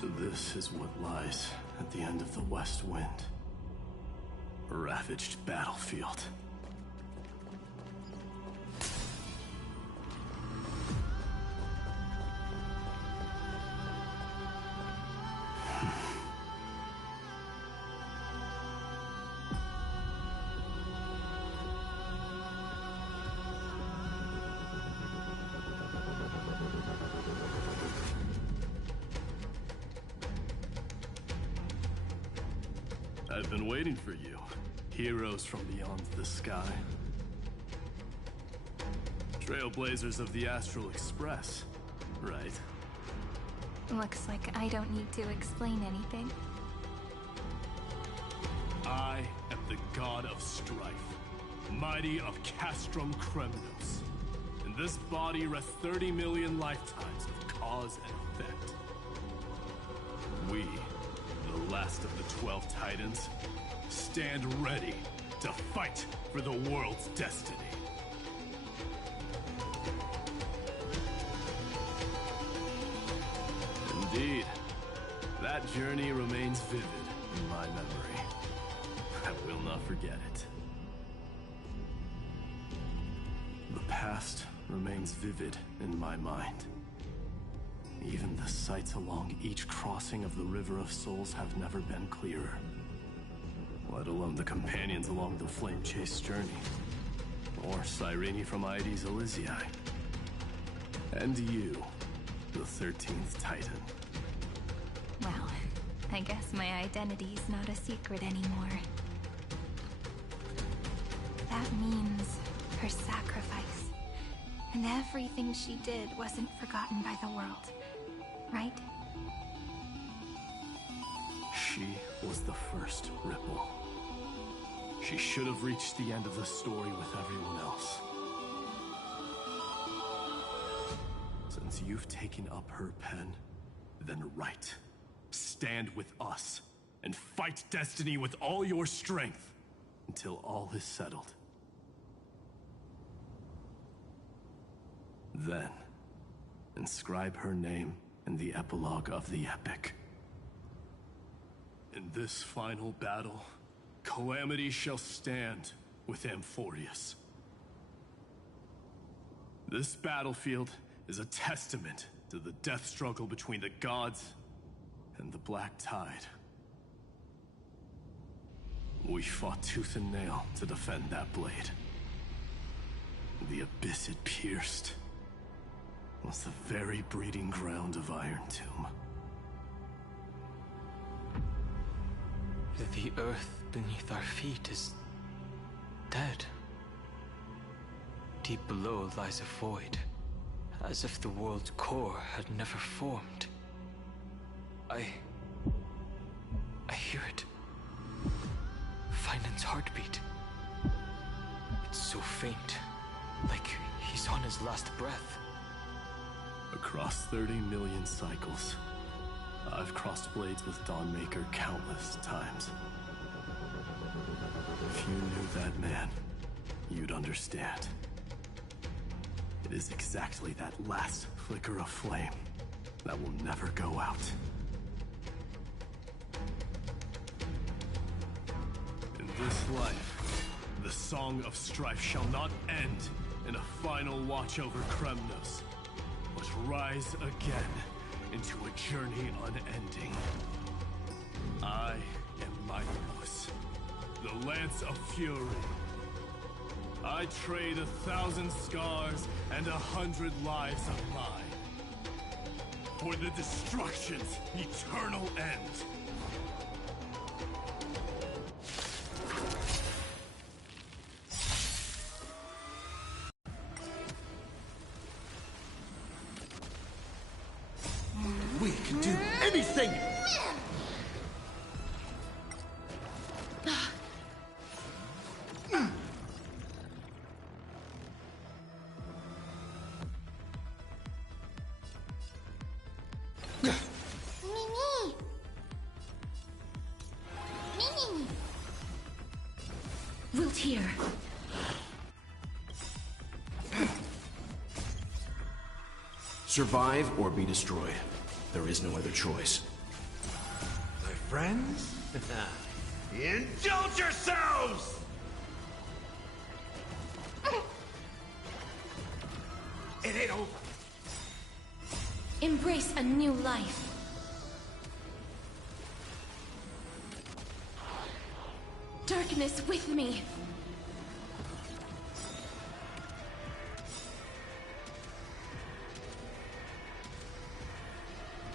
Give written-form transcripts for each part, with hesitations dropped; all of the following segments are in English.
So this is what lies at the end of the West Wind. A ravaged battlefield. I've been waiting for you. Heroes from beyond the sky. Trailblazers of the Astral Express, right? Looks like I don't need to explain anything. I am the god of strife, mighty of Castrum Kremnos. In this body rest 30 million lifetimes of cause and effect. We, the last of the 12 Titans, stand ready to fight for the world's destiny. Indeed, that journey remains vivid in my memory. I will not forget it. The past remains vivid in my mind. Even the sights along each crossing of the River of Souls have never been clearer. Let alone the companions along the Flame Chase journey. Or Cyrene from Aedes Elysiae. And you, the 13th Titan. Well, I guess my identity's not a secret anymore. That means her sacrifice. And everything she did wasn't forgotten by the world. Right? She was the first ripple. She should have reached the end of the story with everyone else. Since you've taken up her pen, then write. Stand with us, and fight destiny with all your strength, until all is settled. Then, inscribe her name in the epilogue of the epic. In this final battle, Calamity shall stand with Amphorius. This battlefield is a testament to the death struggle between the gods and the Black Tide. We fought tooth and nail to defend that blade. The abyss it pierced was the very breeding ground of Iron Tomb. The earth beneath our feet is dead. Deep below lies a void, as if the world's core had never formed. I hear it. Finan's heartbeat. It's so faint, like he's on his last breath. Across 30 million cycles, I've crossed blades with Dawnmaker countless times. If you knew that man, you'd understand. It is exactly that last flicker of flame that will never go out. In this life, the Song of Strife shall not end in a final watch over Kremnos, but rise again into a journey unending. I am Mightymoose, the Lance of Fury. I trade 1,000 scars and 100 lives of mine for the destruction's eternal end. We can do anything! Wilt here. Survive or be destroyed. There is no other choice. friends? Indulge yourselves! It ain't over. Embrace a new life. Darkness with me.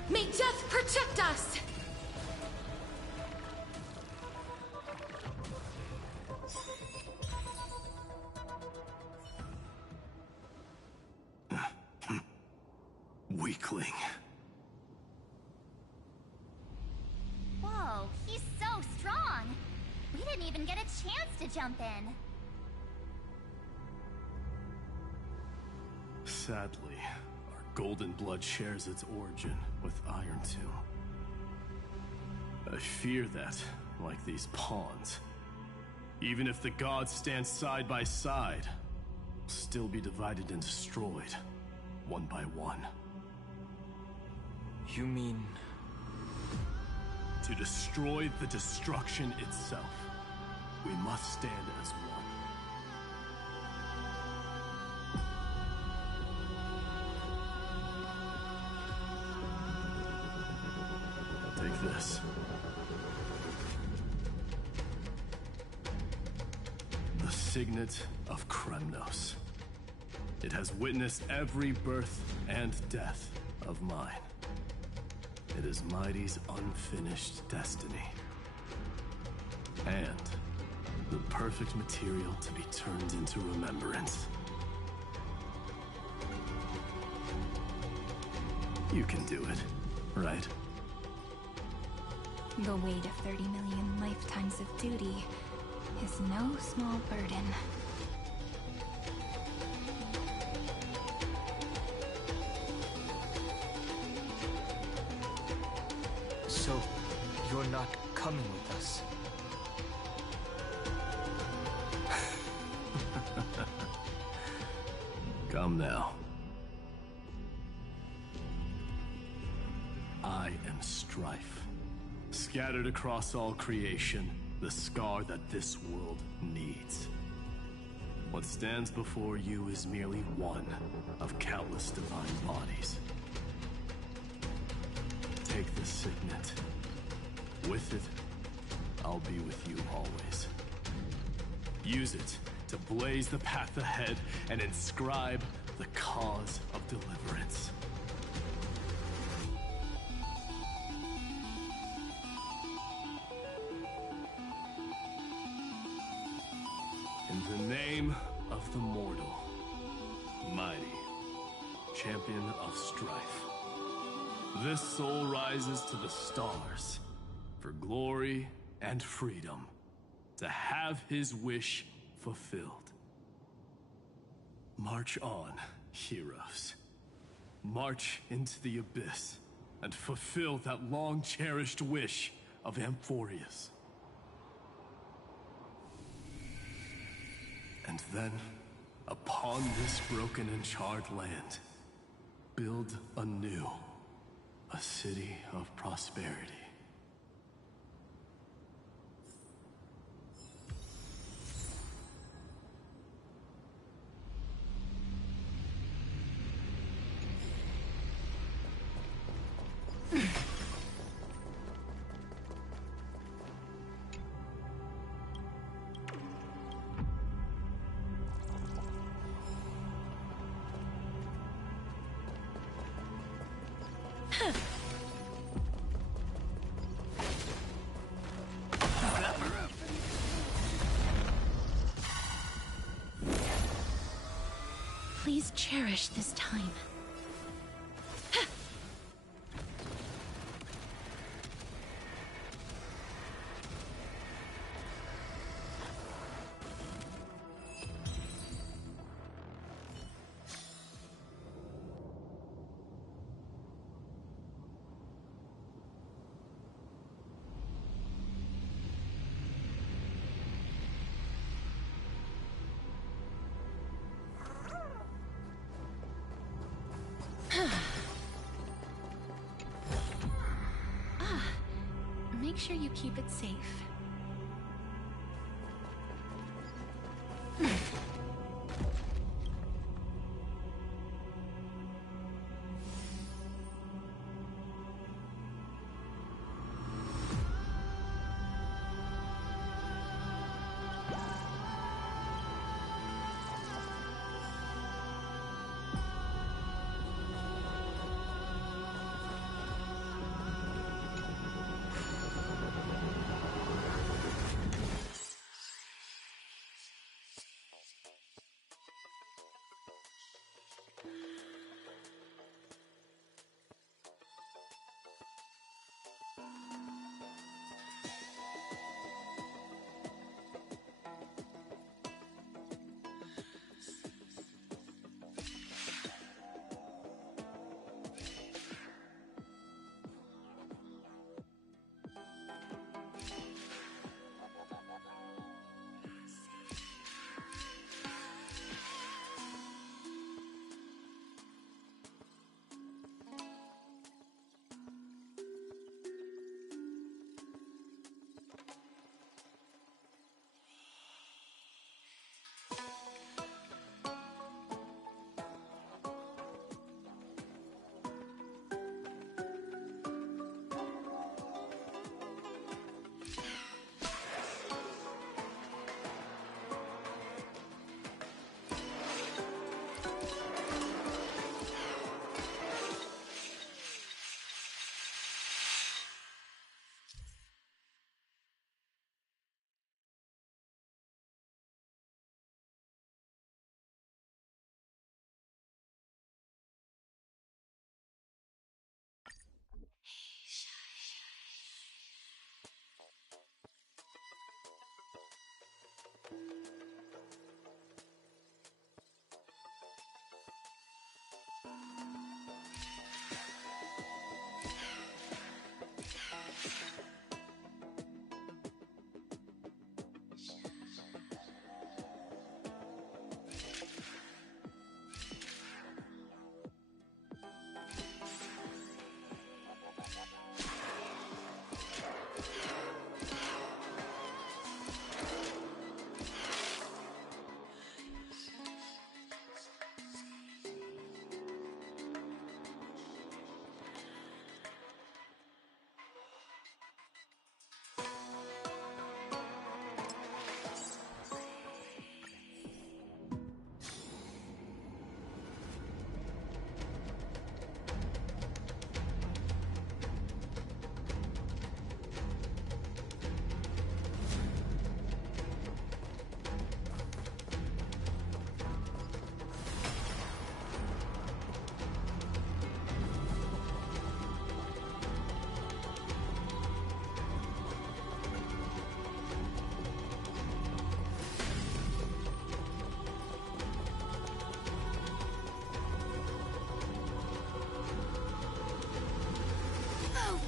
May death protect us! Weakling. Whoa, he's so strong! We didn't even get a chance to jump in. Sadly, our golden blood shares its origin with Iron Tomb. I fear that, like these pawns, even if the gods stand side by side, will still be divided and destroyed, one by one. You mean... To destroy the destruction itself, we must stand as one. Take this. The signet of Kremnos. It has witnessed every birth and death of mine. It is Mighty's unfinished destiny. And the perfect material to be turned into remembrance. You can do it, right? The weight of 30 million lifetimes of duty is no small burden. So, you're not coming with us? Come now. I am Strife. Scattered across all creation, the scar that this world needs. What stands before you is merely one of countless divine bodies. Take the signet. With it, I'll be with you always. Use it to blaze the path ahead and inscribe the cause of deliverance. In the name of the mortal, mighty, champion of strife, this soul rises to the stars for glory and freedom, to have his wish fulfilled. March on, heroes. March into the abyss and fulfill that long-cherished wish of Amphorius. And then, upon this broken and charred land, build anew a city of prosperity. Please cherish this time. make sure you keep it safe.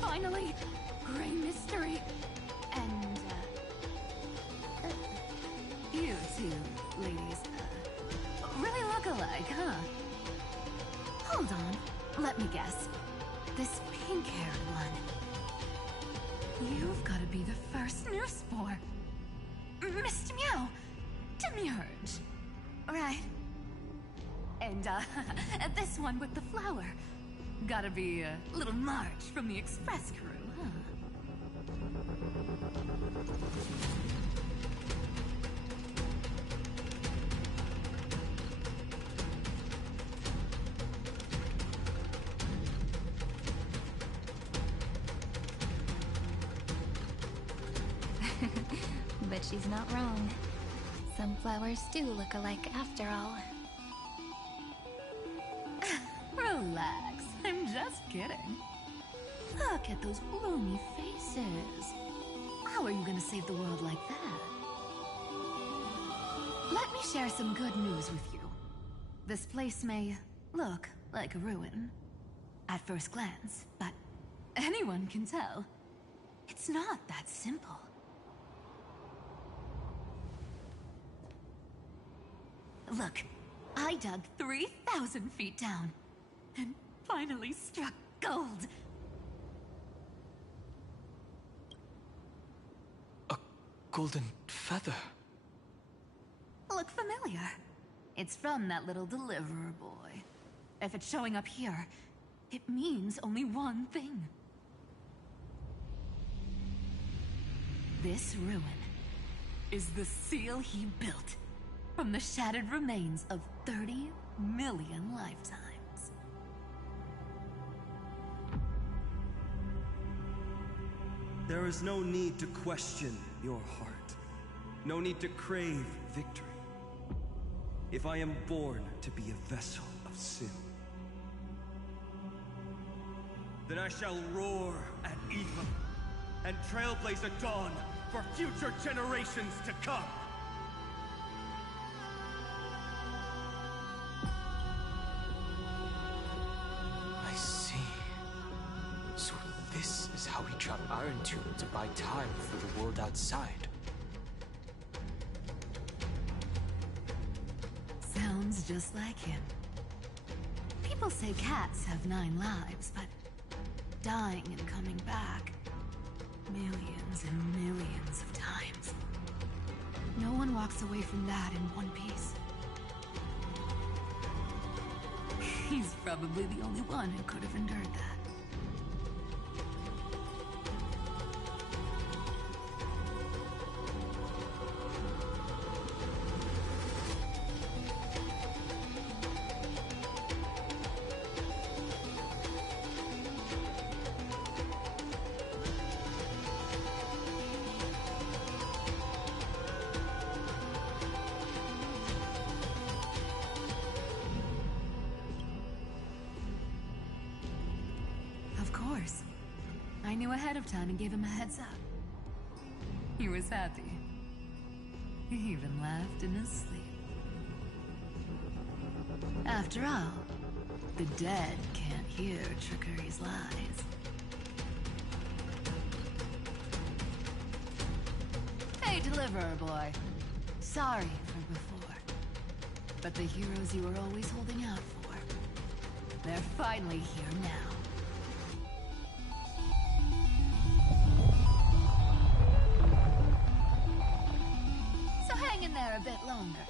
Finally! Gray mystery! And, you two ladies, really look alike, huh? Hold on, let me guess. This pink-haired one. You've gotta be the first new spore. Mr. Meow! Demiurge! Right. And, this one with the flower. Gotta be a little March from the Express crew, huh? But she's not wrong. Some flowers do look alike after all. Relax, I'm just kidding. Look at those bloomy faces. How are you gonna save the world like that? Let me share some good news with you. This place may look like a ruin at first glance, but anyone can tell it's not that simple. Look, I dug 3,000 feet down and finally struck gold. golden feather. Look familiar. It's from that little deliverer boy. If it's showing up here, it means only one thing. This ruin is the seal he built from the shattered remains of 30 million lifetimes. There is no need to question your heart. No need to crave victory. If I am born to be a vessel of sin, then I shall roar at evil and trailblaze a dawn for future generations to come. I see. So this is how he trapped Iron Tomb to buy time for the world outside. Sounds just like him. People say cats have 9 lives, but dying and coming back millions and millions of times. No one walks away from that in one piece. He's probably the only one who could have endured that. Of course. I knew ahead of time and gave him a heads up. He was happy. He even laughed in his sleep. After all, the dead can't hear Trickery's lies. Hey, Deliverer Boy. Sorry for before. But the heroes you were always holding out for, they're finally here now. There a bit longer.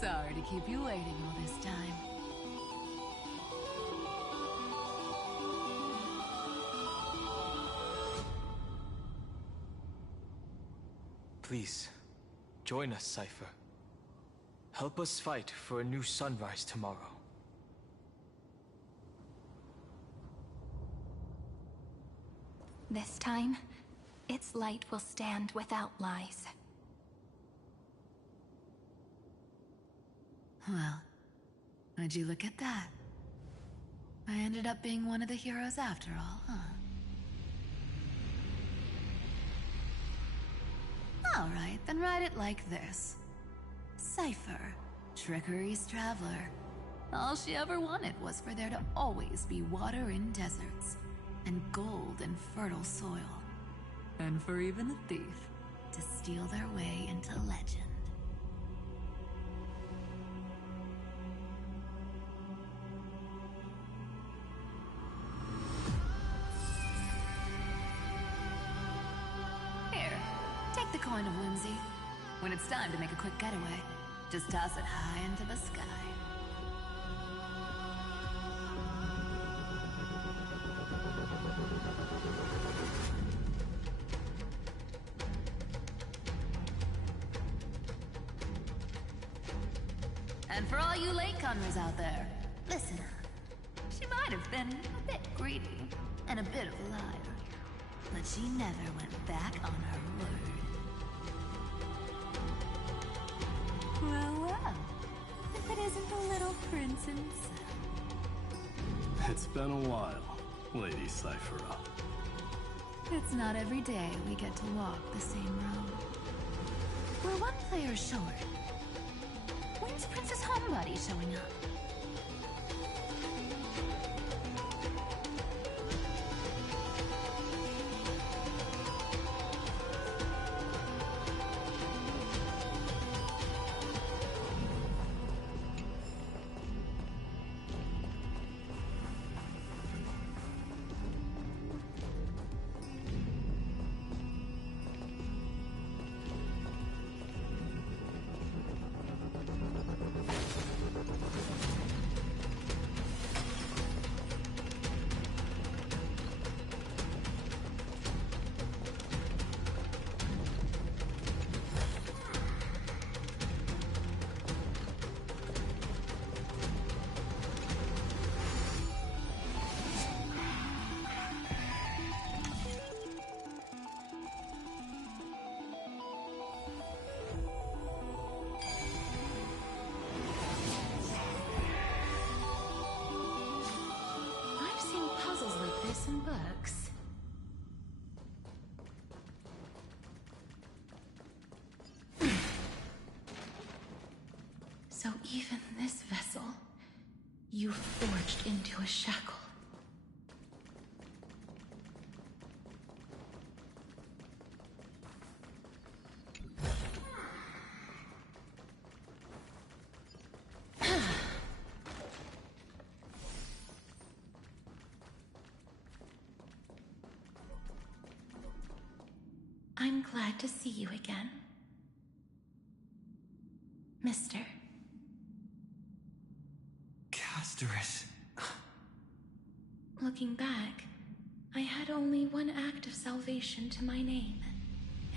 Sorry to keep you waiting all this time. Please, join us, Cypher. Help us fight for a new sunrise tomorrow. This time, its light will stand without lies. Well, would you look at that? I ended up being one of the heroes after all, huh? Alright, then write it like this. Cypher, Trickery's traveler. All she ever wanted was for there to always be water in deserts, and gold in fertile soil. And for even a thief to steal their way into legend. The coin of whimsy. When it's time to make a quick getaway, just toss it high into the sky. And for all you latecomers out there, listen up. She might have been a bit greedy and a bit of a liar, but she never went back on her word. Well, well. If it isn't the little prince himself. It's been a while, Lady Cyphera. It's not every day we get to walk the same road. We're one player short. When's Princess Homebody showing up? So even this vessel, you forged into a shackle. I'm glad to see you again, Mister. Casterus. Looking back, I had only one act of salvation to my name,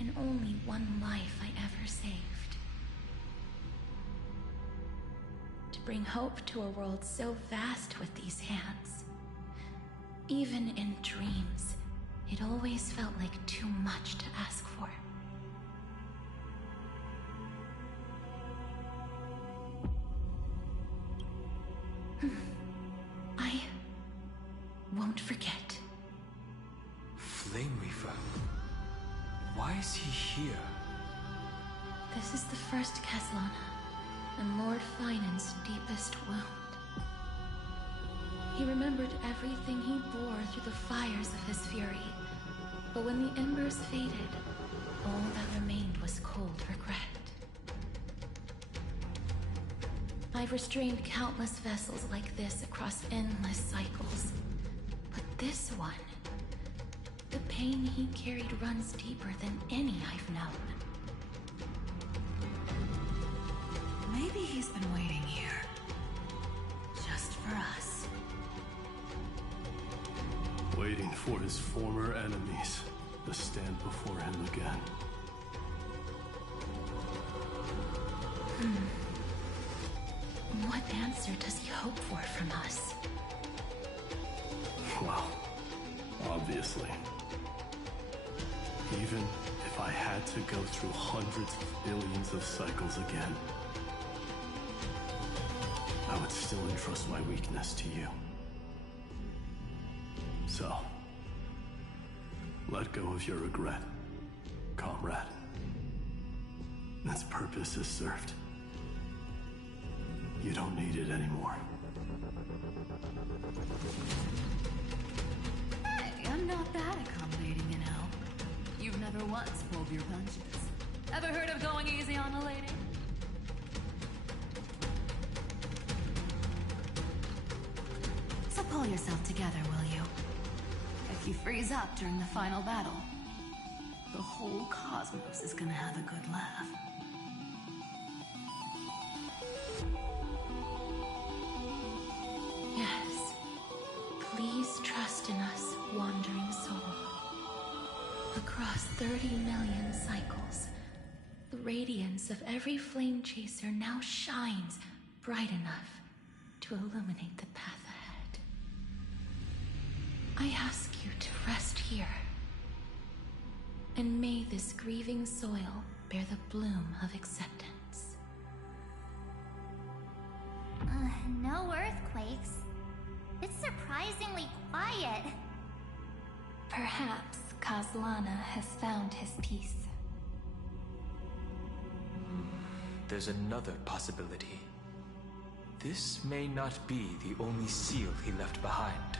and only one life I ever saved. To bring hope to a world so vast with these hands. Even in dreams, it always felt like too much to ask for. I won't forget. Flame Reaver. Why is he here? This is the first Caslana, and Lord Finan's deepest wound. He remembered everything he bore through the fires of his fury, but when the embers faded, all that remained was cold regret. I've restrained countless vessels like this across endless cycles, but this one, the pain he carried runs deeper than any I've known. Maybe he's been waiting here. Just for us. Waiting for his former enemies to stand before him again. What answer does he hope for from us? Well, obviously. Even if I had to go through hundreds of billions of cycles again, I would still entrust my weakness to you. So, let go of your regret, comrade. Its purpose is served. You don't need it anymore. Hey, I'm not that accommodating, you know. You've never once pulled your punches. Ever heard of going easy on a lady? So pull yourself together, will you? If you freeze up during the final battle, the whole cosmos is gonna have a good laugh. Yes. Please trust in us, wandering soul. Across 30 million cycles, the radiance of every flame chaser now shines bright enough to illuminate the path ahead. I ask you to rest here, and may this grieving soil bear the bloom of acceptance. No earthquakes. It's surprisingly quiet. Perhaps Caslana has found his peace. There's another possibility. This may not be the only seal he left behind.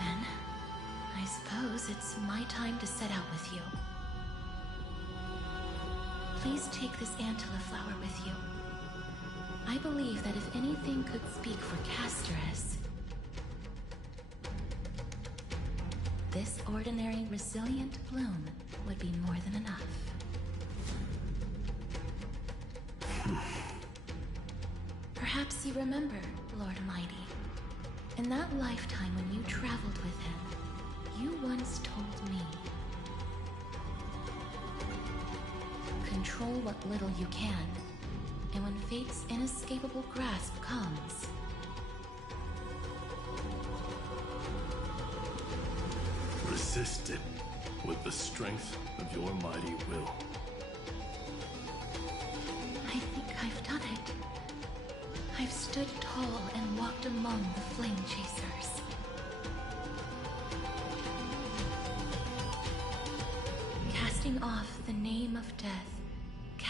Then, I suppose it's my time to set out with you. Please take this Antilla flower with you. I believe that if anything could speak for Casterus, this ordinary, resilient bloom would be more than enough. Perhaps you remember, Lord Mighty. In that lifetime when you traveled with him, you once told me, control what little you can, and when fate's inescapable grasp comes, resist it with the strength of your mighty will. I think I've done it. I've stood tall and walked among the flame chasers. Casting off the name of death,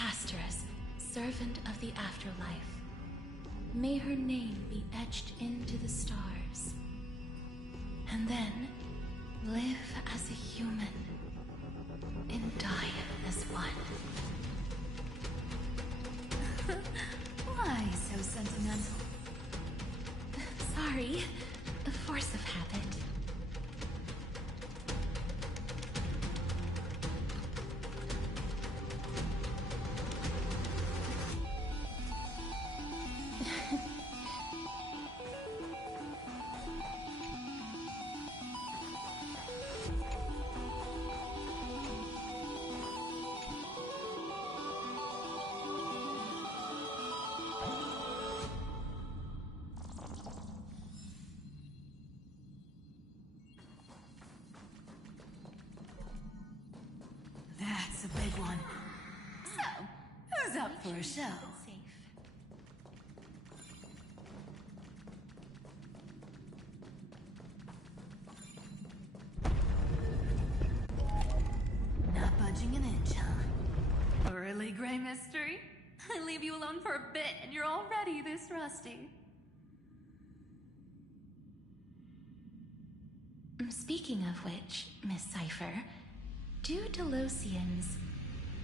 Casterus, servant of the afterlife. May her name be etched into the stars. And then, live as a human, and die as one. Why so sentimental? Sorry, the force of habit. That's a big one. So, who's up for a show? Safe. Not budging an inch, huh? Really, Gray Mystery? I leave you alone for a bit and you're already this rusty. Speaking of which, Miss Cipher, do Delosians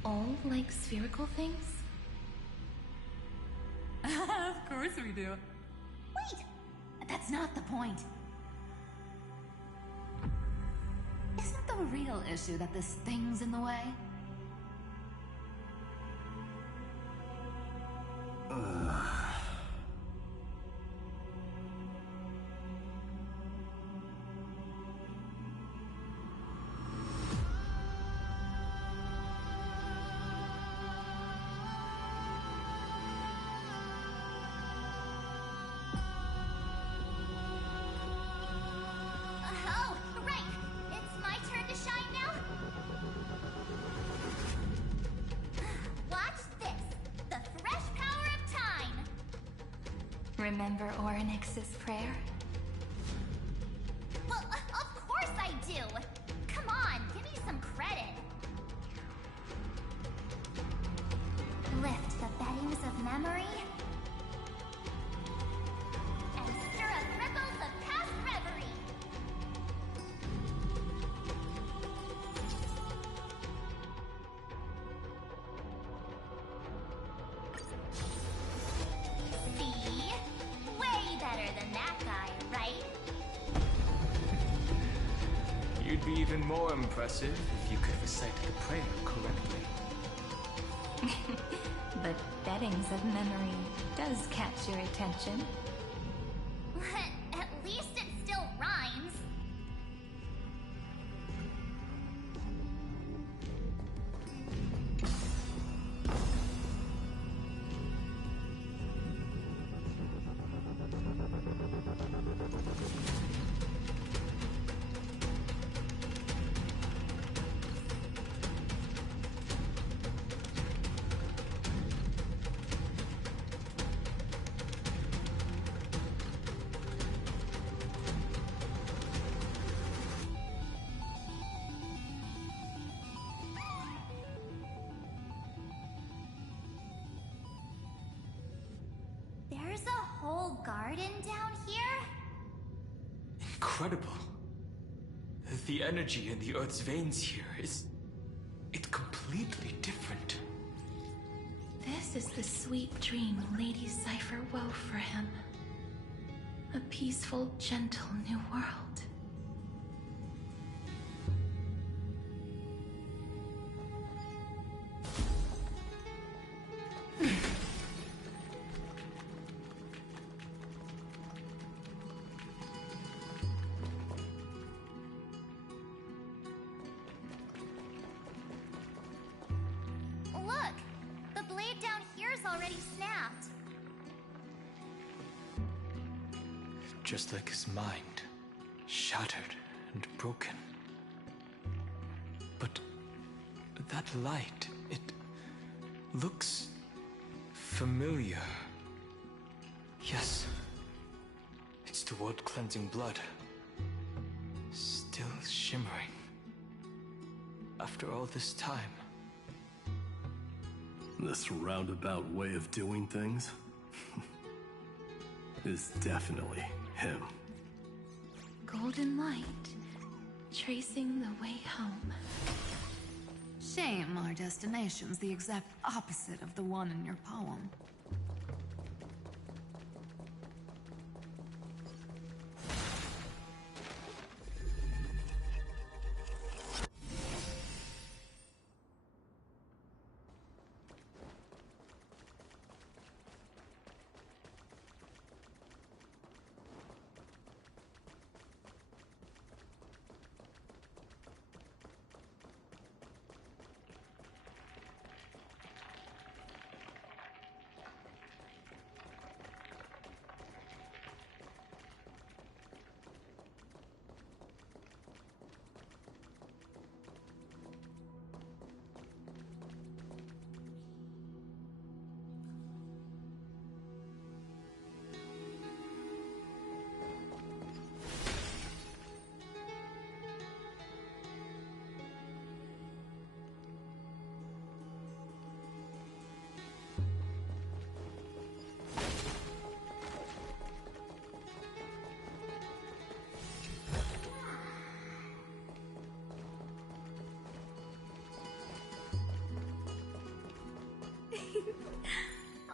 all like spherical things? Of course we do. Wait! That's not the point. Isn't the real issue that this thing's in the way? Oh, right! It's my turn to shine now? Watch this! The fresh power of time! Remember Orynyx's prayer? Well, of course I do! Come on, give me some credit! Lift the beddings of memory and stir up ripples of past reverie! See? Way better than that guy, right? You'd be even more impressive if you could recite the prayer correctly. But beddings of memory does catch your attention. At least it still rhymes. There's a whole garden down here? Incredible. The energy in the Earth's veins here is... it's completely different. This is the sweet dream Lady Cipher wove for him. A peaceful, gentle new world. Look! The blade down here's already snapped. Just like his mind, shattered and broken. But that light, it looks familiar. Yes, it's the world-cleansing blood. Still shimmering. After all this time. This roundabout way of doing things is definitely him. Golden light, tracing the way home. Shame our destination's the exact opposite of the one in your poem.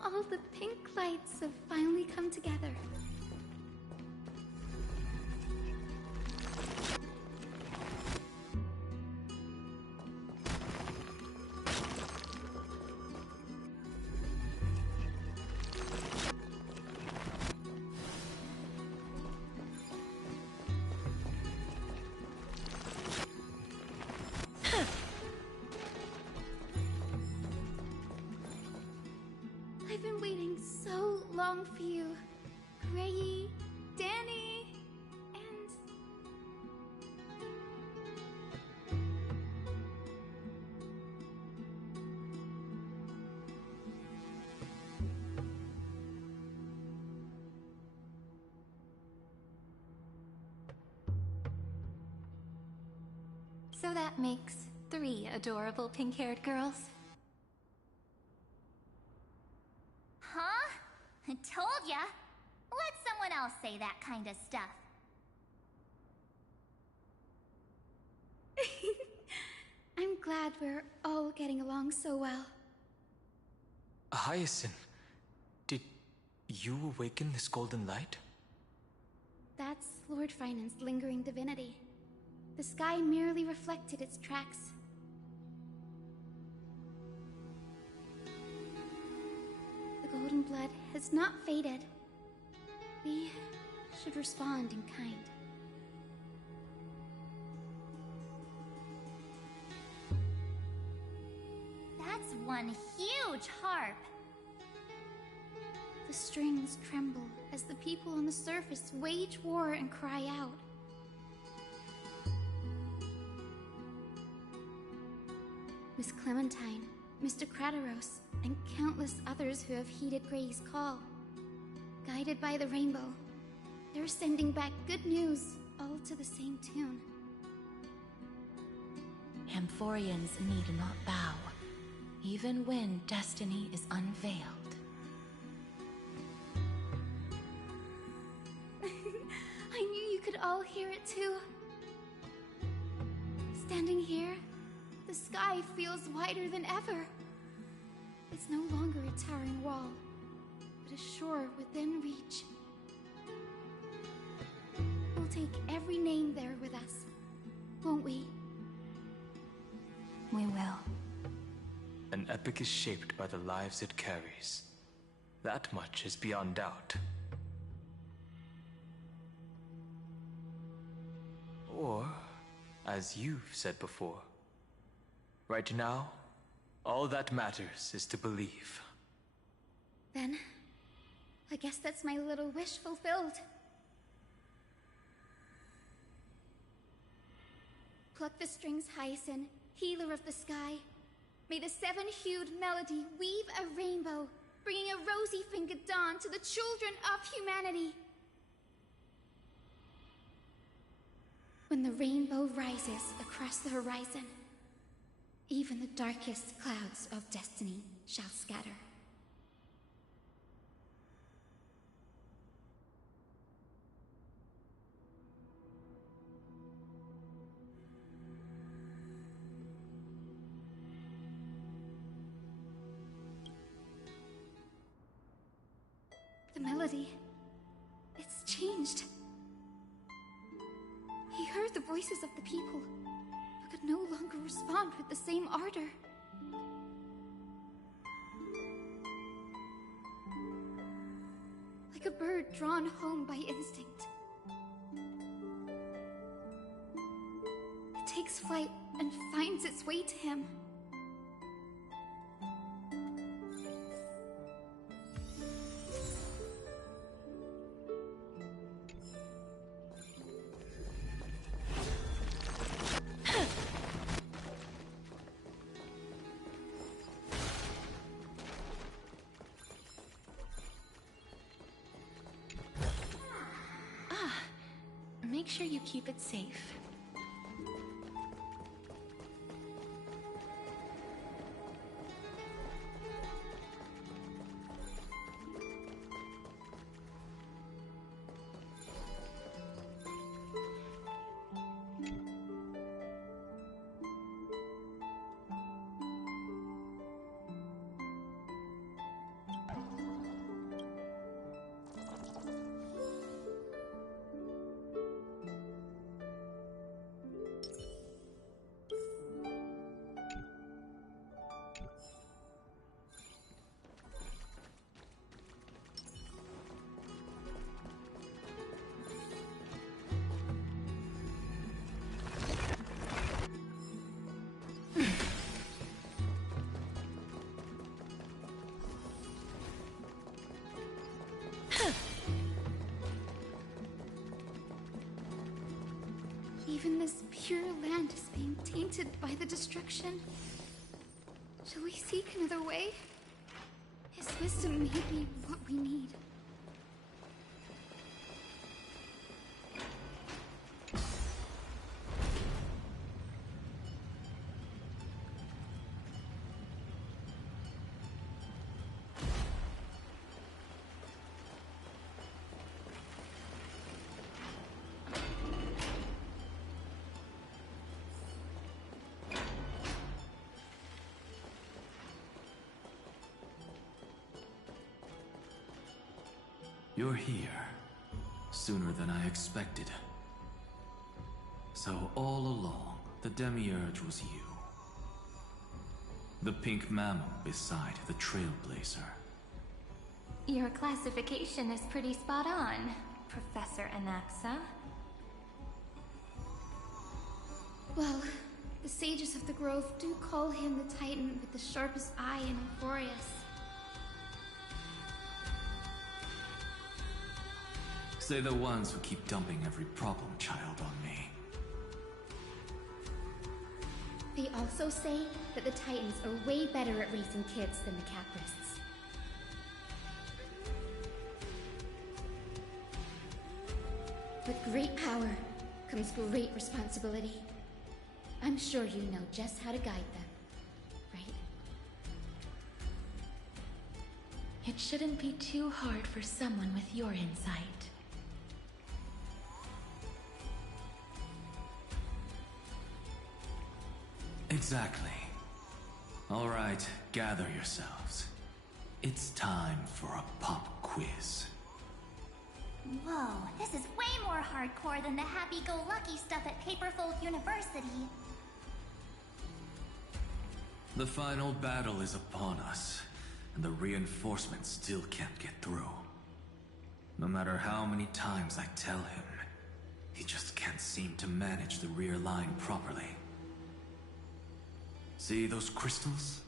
All the pink lights have finally come together. I've been waiting so long for you, Gray, Danny, and... So that makes 3 adorable pink-haired girls. Huh? I told ya. Let someone else say that kind of stuff. I'm glad we're all getting along so well. Hyacinth, did you awaken this golden light? That's Lord Frynan's lingering divinity. The sky merely reflected its tracks. The golden blood has not faded. We should respond in kind. That's one huge harp. The strings tremble as the people on the surface wage war and cry out. Miss Clementine, Mr. Krateros, and countless others who have heeded Gray's call. Guided by the rainbow, they're sending back good news, all to the same tune. Amphorians need not bow, even when destiny is unveiled. I knew you could all hear it too. Standing here, the sky feels wider than ever. It's no longer a towering wall, but a shore within reach. We'll take every name there with us, won't we? We will. An epic is shaped by the lives it carries. That much is beyond doubt. Or, as you've said before, right now, all that matters is to believe. Then, I guess that's my little wish fulfilled. Pluck the strings, Hyacinth, healer of the sky. May the seven-hued melody weave a rainbow, bringing a rosy-fingered dawn to the children of humanity. When the rainbow rises across the horizon, Even the darkest clouds of destiny shall scatter. The melody, it's changed. He heard the voices of the people, but could no longer respond with the same ardor. Like a bird drawn home by instinct. It takes flight and finds its way to him. Make sure you keep it safe. Even this pure land is being tainted by the destruction. Shall we seek another way? His wisdom may be what we need. You're here, sooner than I expected. So all along, the Demiurge was you. The pink mammal beside the Trailblazer. Your classification is pretty spot on, Professor Anaxa. Well, the sages of the Grove do call him the Titan with the sharpest eye in Euphorius. Say the ones who keep dumping every problem child on me. They also say that the Titans are way better at raising kids than the Caprists. With great power comes great responsibility. I'm sure you know just how to guide them, right? It shouldn't be too hard for someone with your insight. Exactly. All right, gather yourselves. It's time for a pop quiz. Whoa, this is way more hardcore than the happy-go-lucky stuff at Paperfold University. The final battle is upon us, and the reinforcements still can't get through. No matter how many times I tell him, he just can't seem to manage the rear line properly. See those crystals?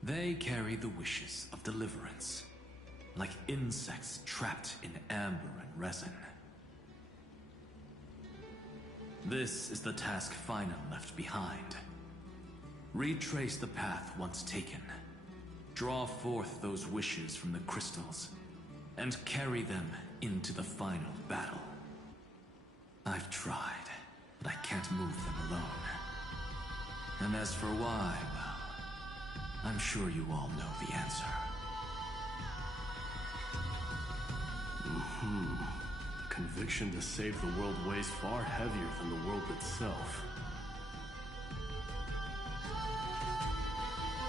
They carry the wishes of deliverance, like insects trapped in amber and resin. This is the task Final left behind. Retrace the path once taken. Draw forth those wishes from the crystals, and carry them into the final battle. I've tried, but I can't move them alone. And as for why, well, I'm sure you all know the answer. The conviction to save the world weighs far heavier than the world itself.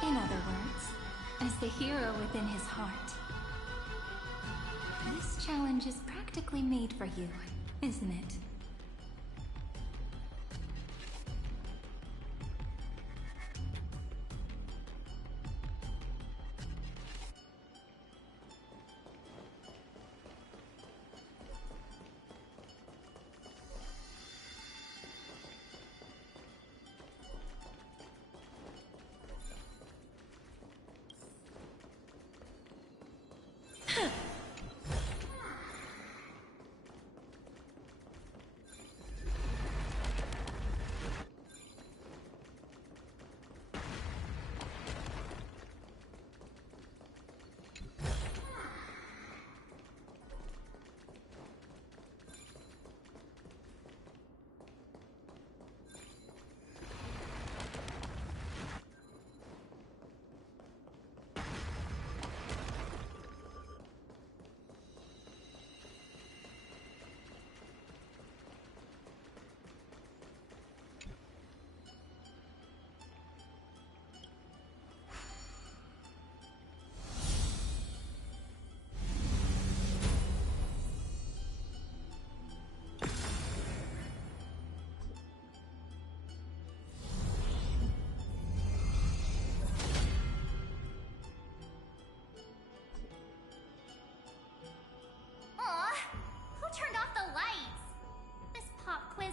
In other words, as the hero within his heart, this challenge is practically made for you, isn't it?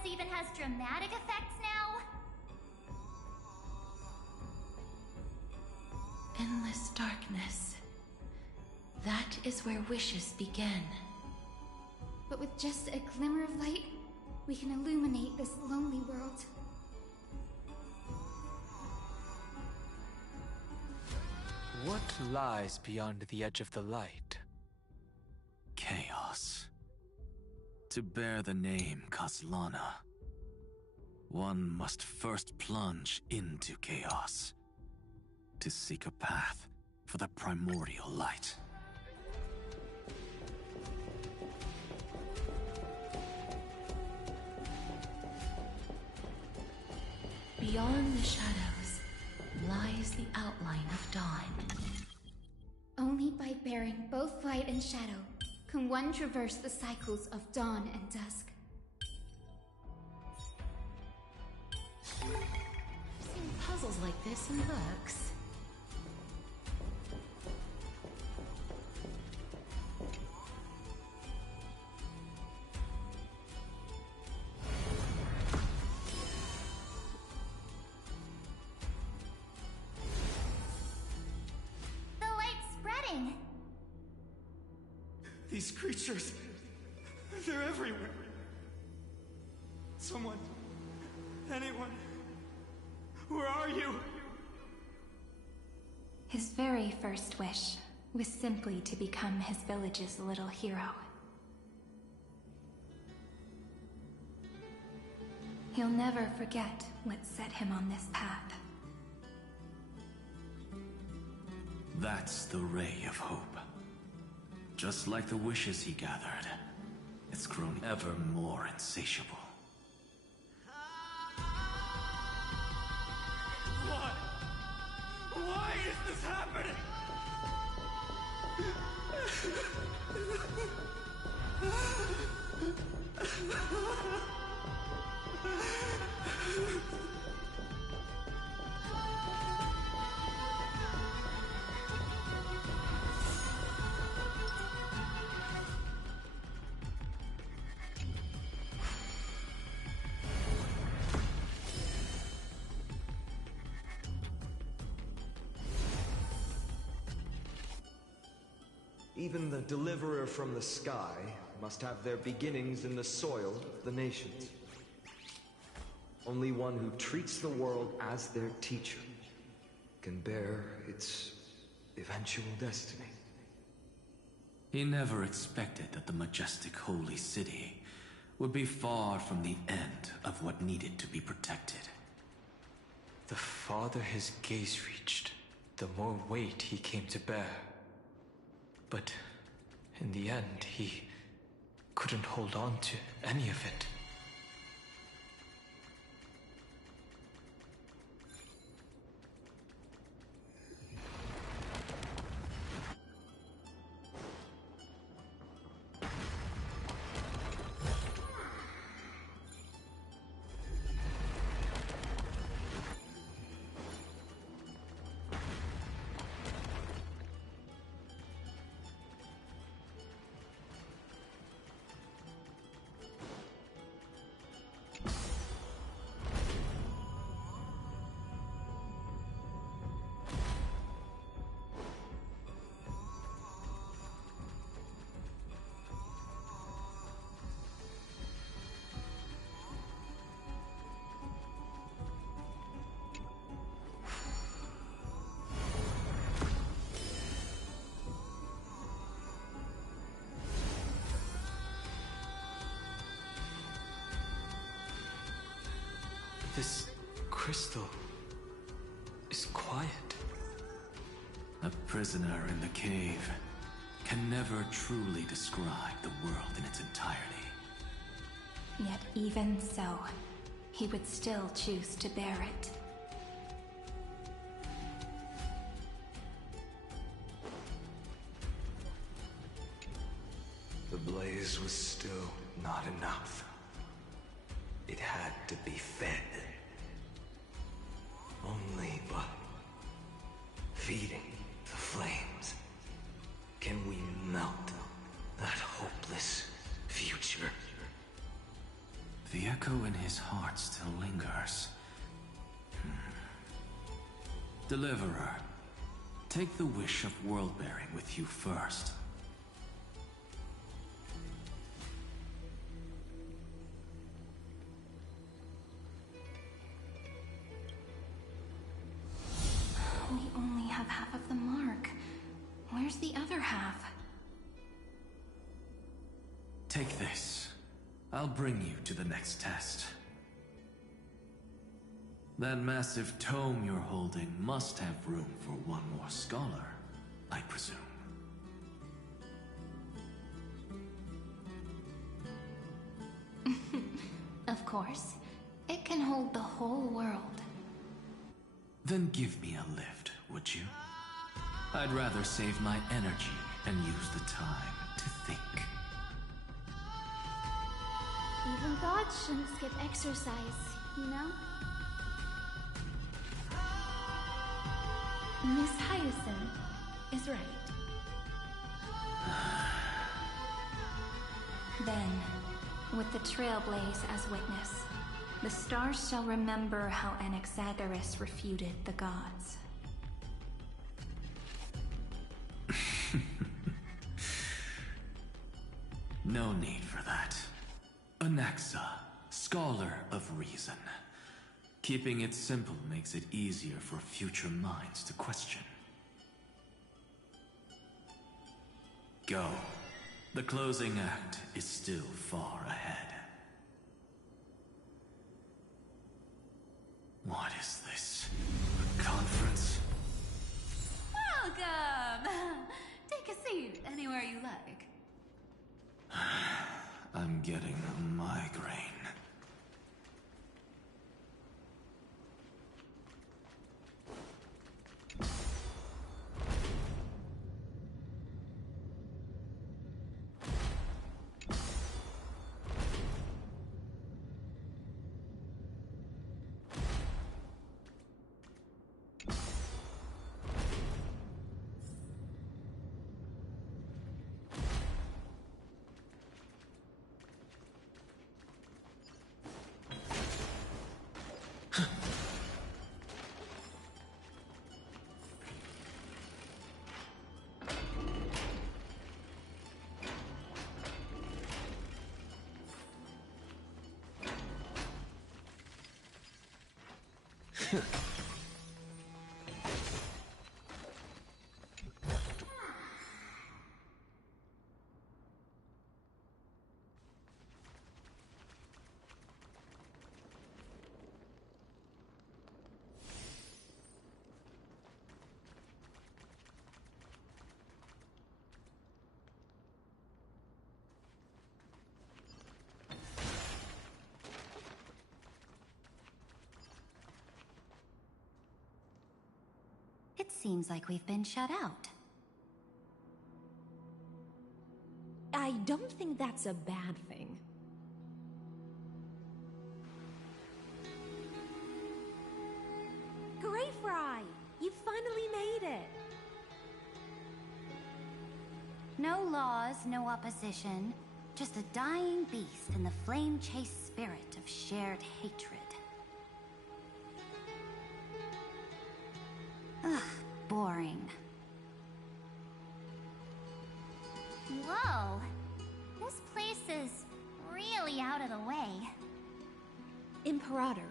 Even has dramatic effects now? Endless darkness. That is where wishes begin. But with just a glimmer of light, we can illuminate this lonely world. What lies beyond the edge of the light? Chaos. To bear the name Kaslana, one must first plunge into chaos to seek a path for the primordial light. Beyond the shadows lies the outline of dawn. Only by bearing both light and shadow can one traverse the cycles of dawn and dusk. I've seen puzzles like this in books. The light's spreading. These creatures, they're everywhere. Someone, anyone, where are you? His very first wish was simply to become his village's little hero. He'll never forget what set him on this path. That's the ray of hope. Just like the wishes he gathered, it's grown ever more insatiable. Why? Why is this happening? Even the deliverer from the sky must have their beginnings in the soil of the nations. Only one who treats the world as their teacher can bear its eventual destiny. He never expected that the majestic holy city would be far from the end of what needed to be protected. The farther his gaze reached, the more weight he came to bear. But in the end, he couldn't hold on to any of it. This crystal is quiet. A prisoner in the cave can never truly describe the world in its entirety. Yet even so, he would still choose to bear it. The blaze was still not enough. It had to be fed. Only by feeding the flames can we melt that hopeless future. The echo in his heart still lingers. Deliverer, take the wish of world-bearing with you first. We only have half of the mark. Where's the other half? Take this. I'll bring you to the next test. That massive tome you're holding must have room for one more scholar, I presume. Of course. It can hold the whole world. Then give me a lift, would you? I'd rather save my energy and use the time to think. Even gods shouldn't skip exercise, you know? Miss Hyacinth is right. Then, with the Trailblaze as witness, the stars shall remember how Anaxagoras refuted the gods. No need for that. Anaxa, scholar of reason. Keeping it simple makes it easier for future minds to question. Go. The closing act is still far ahead. What is this? A conference? Welcome! Take a seat anywhere you like. I'm getting a migraine. seems like we've been shut out. I don't think that's a bad thing. Greyfry! You finally made it! No laws, no opposition. Just a dying beast and the flame-chased spirit of shared hatred. Ugh, boring. Whoa. This place is really out of the way. Imperator,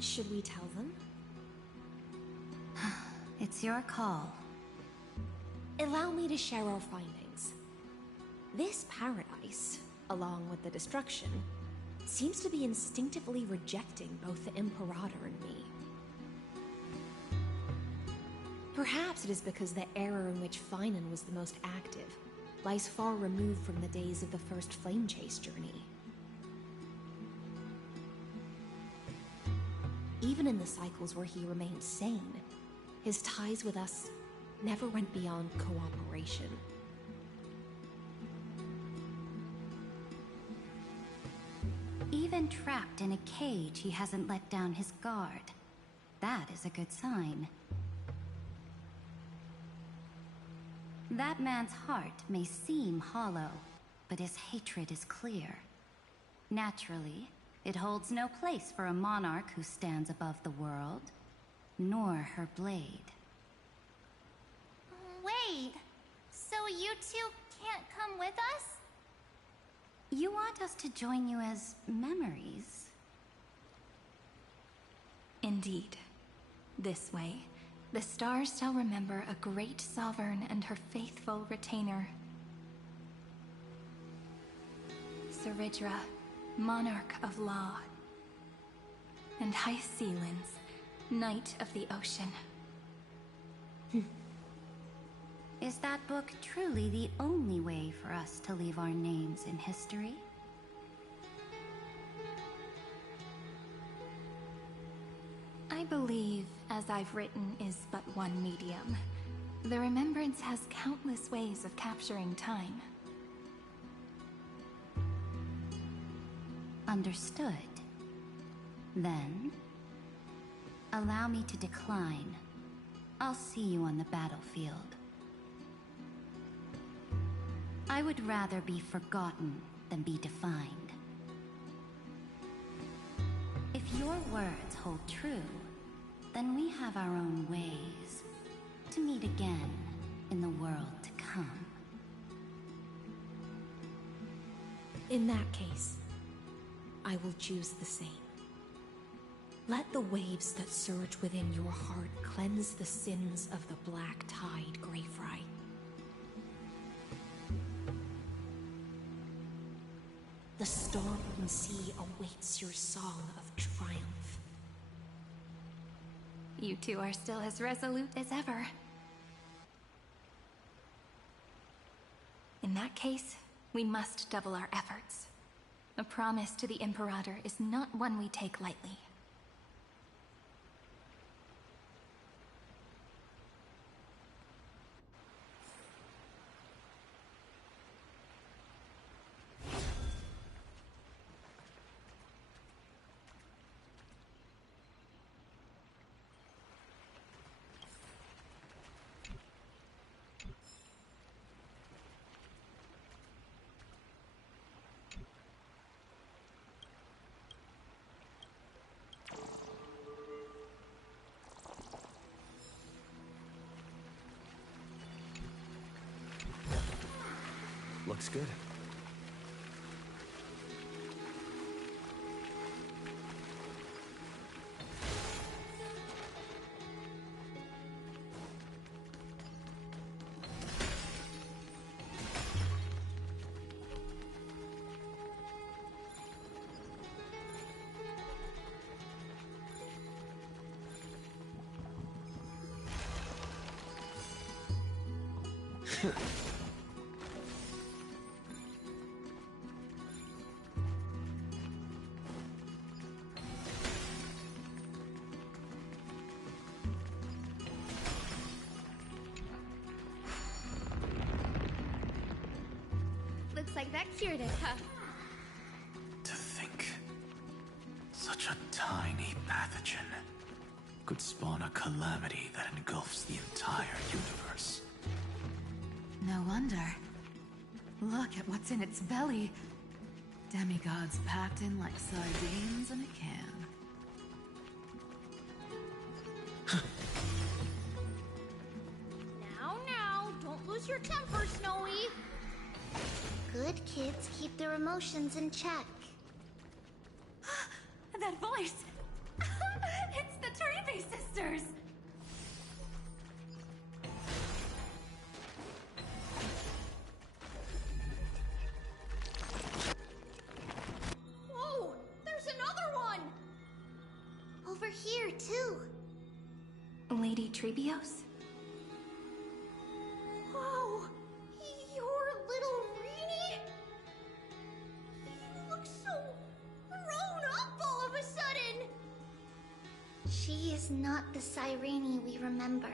should we tell them? It's your call. Allow me to share our findings. This paradise, along with the destruction, seems to be instinctively rejecting both the Imperator and me. Perhaps it is because the era in which Finan was the most active lies far removed from the days of the first flame chase journey. Even in the cycles where he remained sane, his ties with us never went beyond cooperation. Even trapped in a cage, he hasn't let down his guard. That is a good sign. That man's heart may seem hollow, but his hatred is clear. Naturally, it holds no place for a monarch who stands above the world, nor her blade. Wait, so you two can't come with us? You want us to join you as memories? Indeed. This way, the stars shall remember a great sovereign and her faithful retainer. Saridra, monarch of law. And Hyceelins, knight of the ocean. Is that book truly the only way for us to leave our names in history? I believe, as I've written, is but one medium. The remembrance has countless ways of capturing time. Understood. Then, allow me to decline. I'll see you on the battlefield. I would rather be forgotten than be defined. If your words hold true, then we have our own ways to meet again in the world to come. In that case, I will choose the same. Let the waves that surge within your heart cleanse the sins of the Black Tide, Greyfry. The storm and sea awaits your song of triumph. You two are still as resolute as ever. In that case, we must double our efforts. A promise to the Imperator is not one we take lightly. Looks good. that cured it, huh? To think, such a tiny pathogen could spawn a calamity that engulfs the entire universe. No wonder. Look at what's in its belly. Demigods packed in like sardines in a can. Now, don't lose your temper, Snowy. Good kids keep their emotions in check. That voice! It's the Treevy sisters! Whoa! There's another one! Over here, too. Lady Treebios? Whoa! You're little Reenie? You look so grown up all of a sudden! She is not the Cyrene we remember.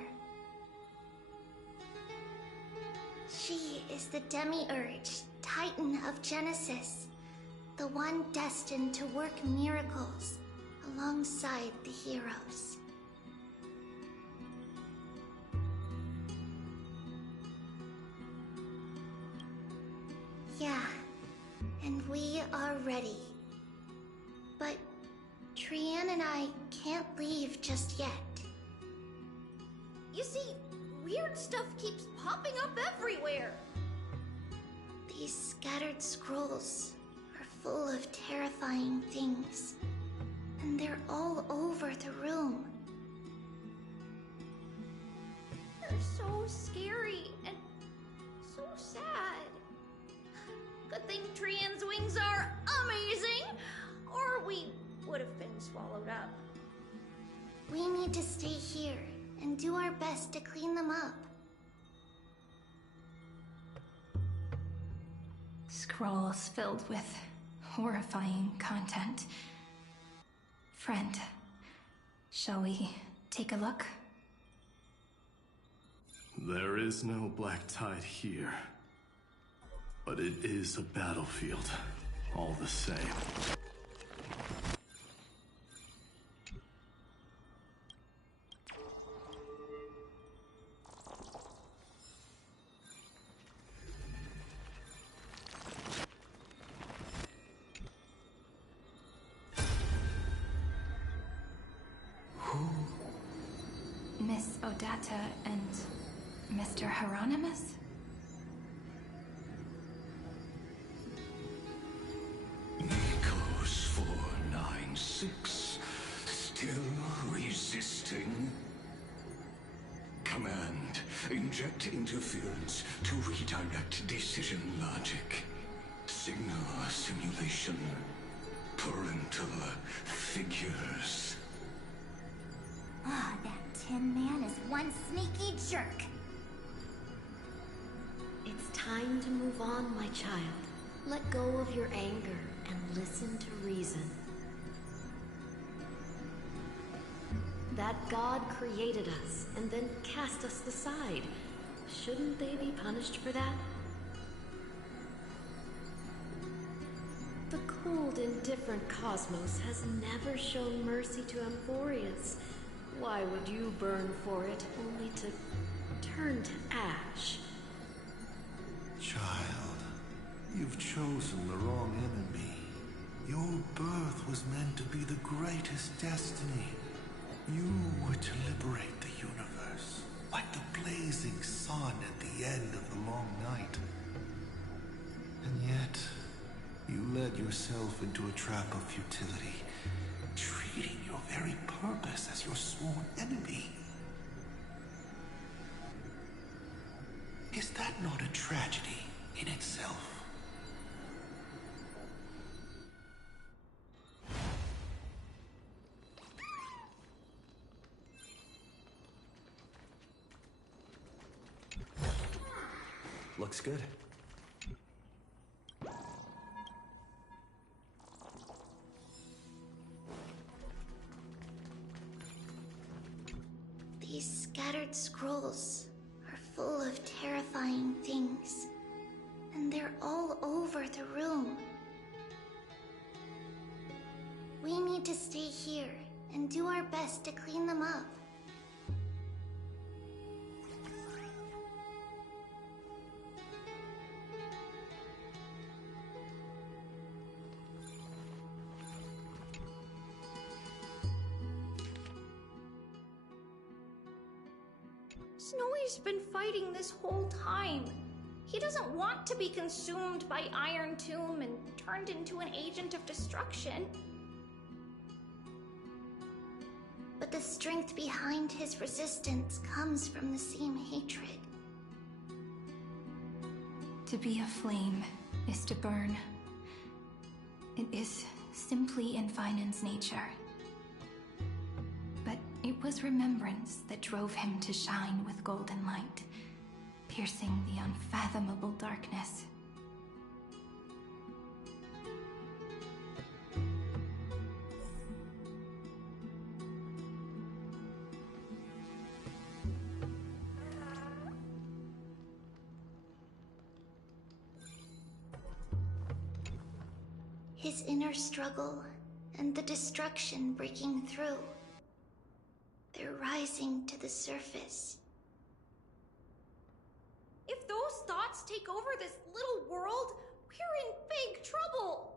She is the Demiurge, Titan of Genesis, the one destined to work miracles alongside the heroes. Yeah, and we are ready. But Trian and I can't leave just yet. You see, weird stuff keeps popping up everywhere. These scattered scrolls are full of terrifying things, and they're all over the room. They're so scary and so sad. Good thing Trian's wings are amazing, or we would have been swallowed up. We need to stay here and do our best to clean them up. Scrolls filled with horrifying content. Friend, shall we take a look? There is no black tide here. But it is a battlefield, all the same. Miss Odata and Mr. Hieronymus? Nikos 496, still resisting? Command, inject interference to redirect decision logic. Signal simulation. Parental figures. Ah, that Tin Man is one sneaky jerk. It's time to move on, my child. Let go of your anger and listen to reason. That God created us and then cast us aside. Shouldn't they be punished for that? The cold, indifferent cosmos has never shown mercy to Amphorius. Why would you burn for it, only to turn to ash? Child, you've chosen the wrong enemy. Your birth was meant to be the greatest destiny. You were to liberate the universe, like the blazing sun at the end of the long night. And yet, you led yourself into a trap of futility, treating your very purpose as your sworn enemy. Is that not a tragedy in itself? Looks good. These scattered scrolls are full of terrifying things, and they're all over the room. We need to stay here and do our best to clean them up. Snowy's been fighting this whole time. He doesn't want to be consumed by Iron Tomb and turned into an agent of destruction. But the strength behind his resistance comes from the same hatred. To be a flame is to burn. It is simply in Vinen's nature. But it was remembrance that drove him to shine with golden light, piercing the unfathomable darkness. His inner struggle and the destruction breaking through. They're rising to the surface. If those thoughts take over this little world, we're in big trouble!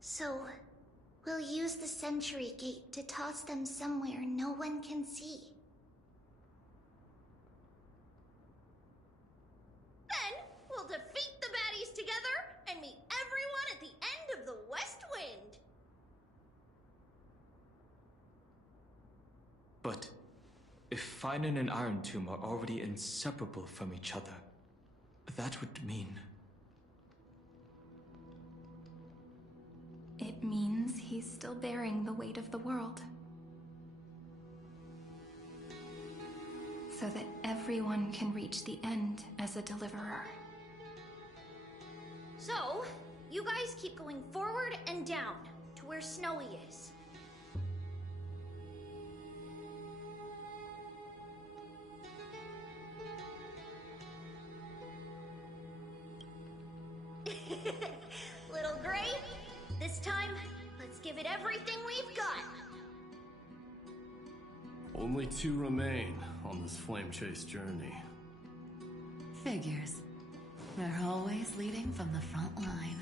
So, we'll use the Century Gate to toss them somewhere no one can see. Then, we'll defeat the baddies together and meet everyone at the end of the West Wind! But if Finen and Iron Tomb are already inseparable from each other, that would mean... It means he's still bearing the weight of the world. So that everyone can reach the end as a deliverer. So, you guys keep going forward and down to where Snowy is. Little Gray, this time, let's give it everything we've got. Only 2 remain on this flame chase journey. Figures. They're always leading from the front line.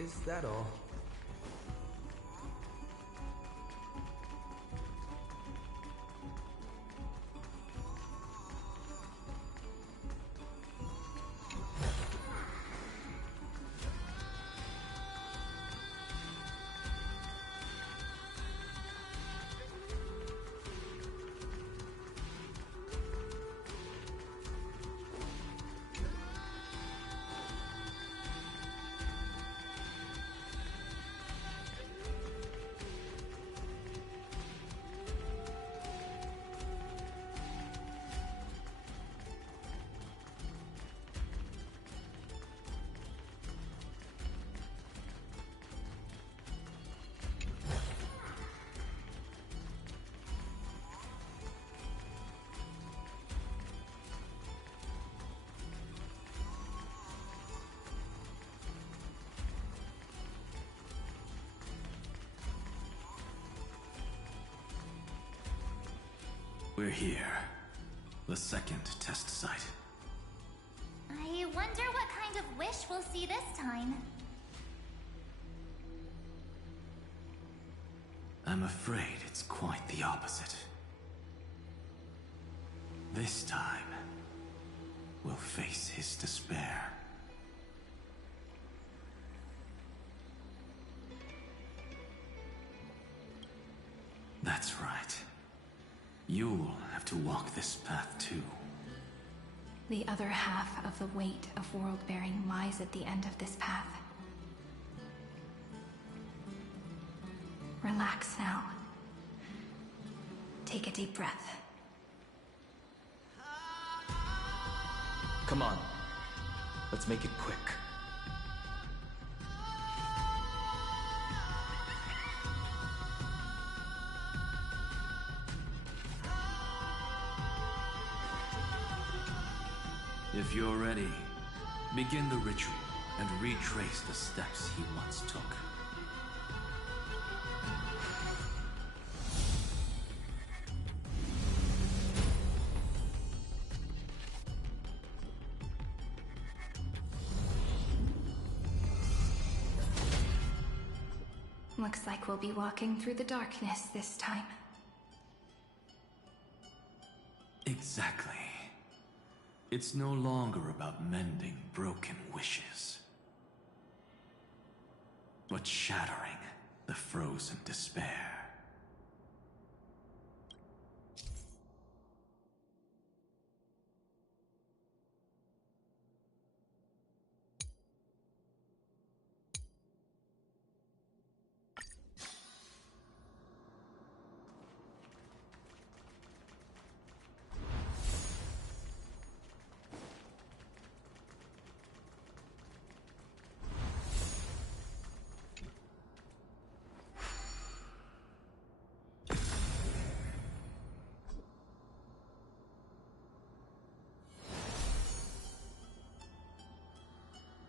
Is that all? We're here. The second test site. I wonder what kind of wish we'll see this time. I'm afraid it's quite the opposite. This time, we'll face his despair. That's right. You'll have to walk this path too. The other half of the weight of world-bearing lies at the end of this path. Relax now. Take a deep breath. Come on. Let's make it quick. If you're ready, begin the ritual and retrace the steps he once took. Looks like we'll be walking through the darkness this time. Exactly. It's no longer about mending broken wishes, but shattering the frozen despair.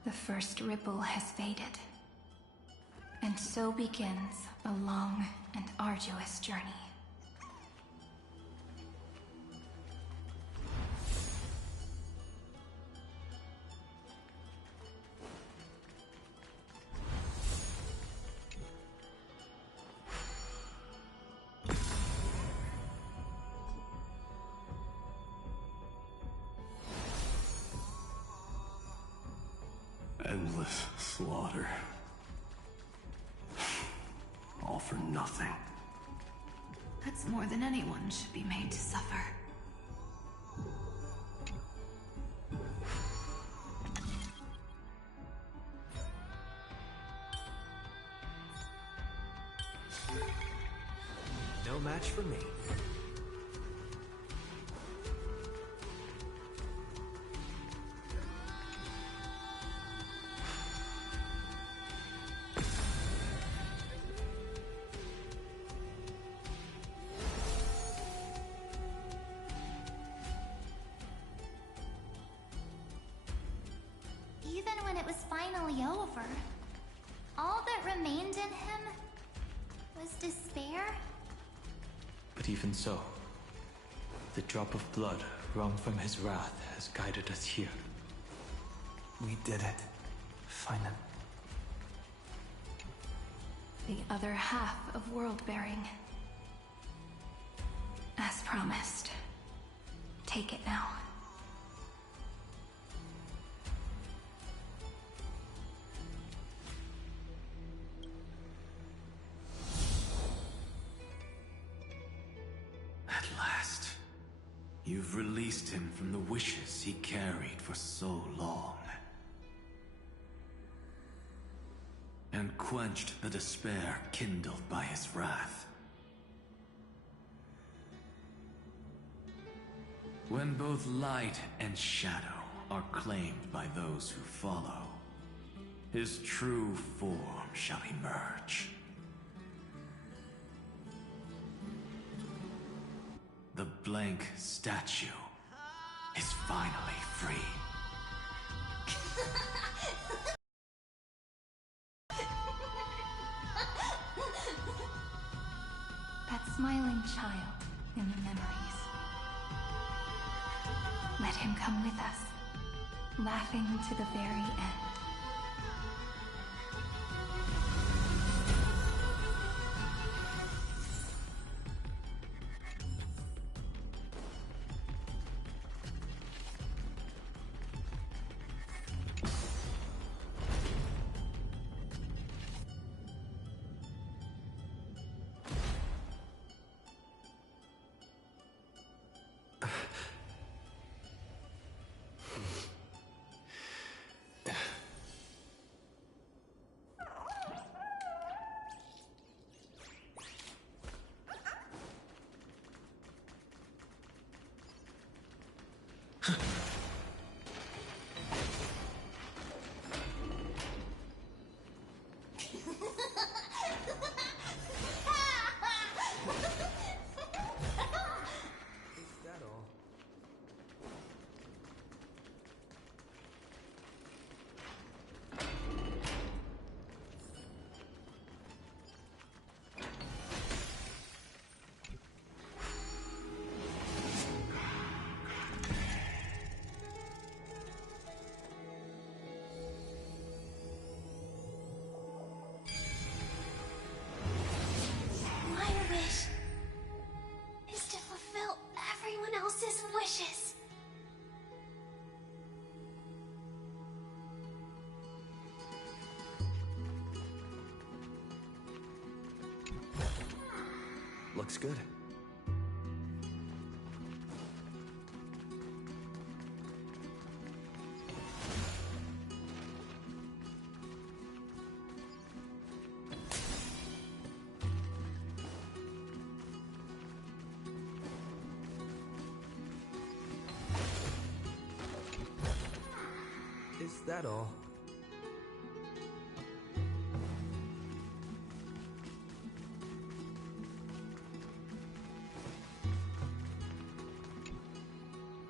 The first ripple has faded. And so begins a long and arduous journey. Endless slaughter. All for nothing. That's more than anyone should be made to suffer. No match for me. even when it was finally over, all that remained in him was despair. But even so, the drop of blood wrung from his wrath has guided us here. We did it. Finally. The other half of world-bearing. As promised. Take it now. At last, you've released him from the wishes he carried for so long. And quenched the despair kindled by his wrath. When both light and shadow are claimed by those who follow, his true form shall emerge. The blank statue is finally free. That smiling child in the memories. Let him come with us, laughing to the very end. Wishes. Looks good. Is that all?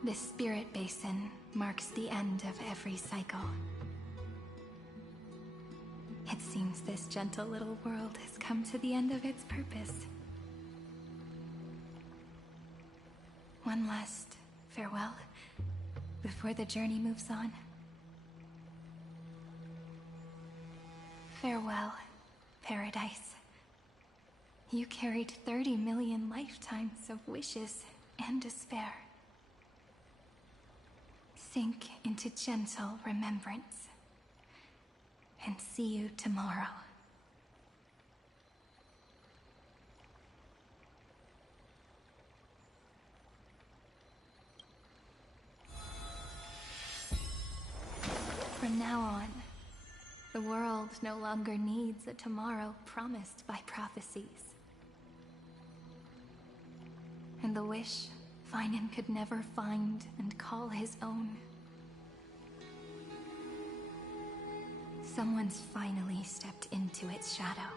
This spirit basin marks the end of every cycle. It seems this gentle little world has come to the end of its purpose. One last farewell before the journey moves on. Farewell, Paradise. You carried 30 million lifetimes of wishes and despair. Sink into gentle remembrance. And see you tomorrow. From now on, the world no longer needs a tomorrow promised by prophecies. And the wish Finan could never find and call his own. Someone's finally stepped into its shadow.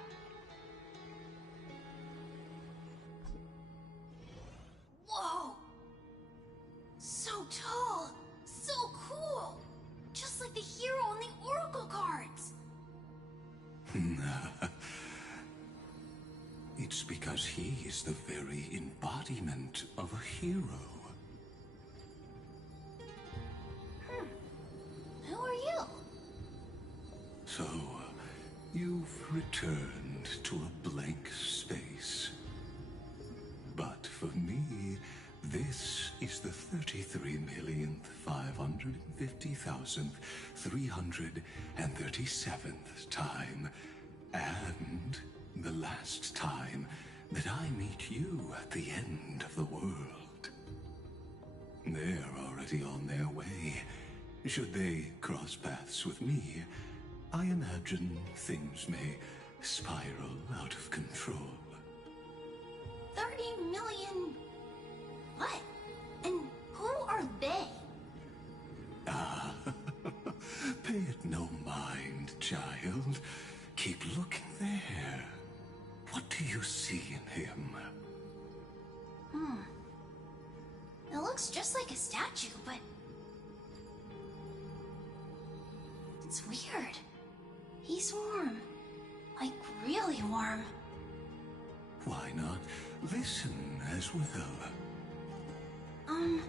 Whoa! So tall! So cool! Just like the hero in the it's because he is the very embodiment of a hero. Who are you? So, you've returned to a blank space. But for me, this is the 33,550,337th time, and the last time that I meet you at the end of the world. They're already on their way. Should they cross paths with me, I imagine things may spiral out of control. 30 million... what? And who are they? Ah, pay it no mind, child. Keep looking there. What do you see in him? It looks just like a statue, but... it's weird. He's warm. Like, really warm. Why not listen as well? I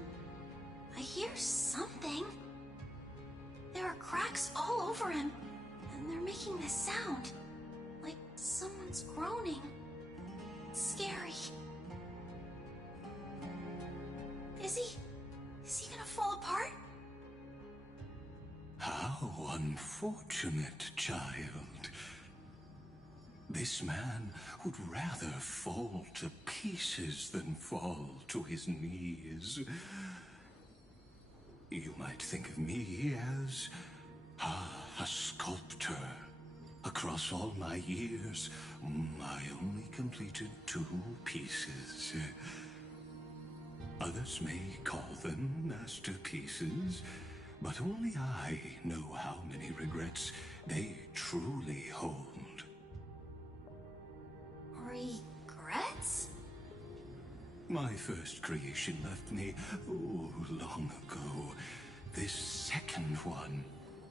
hear something. There are cracks all over him, and they're making this sound. Like someone's groaning. It's scary. Is he gonna fall apart? How unfortunate, child. This man would rather fall to pieces than fall to his knees. You might think of me as a sculptor. Across all my years, I only completed 2 pieces. Others may call them masterpieces, but only I know how many regrets they truly hold. Regrets? My first creation left me, long ago. This second one,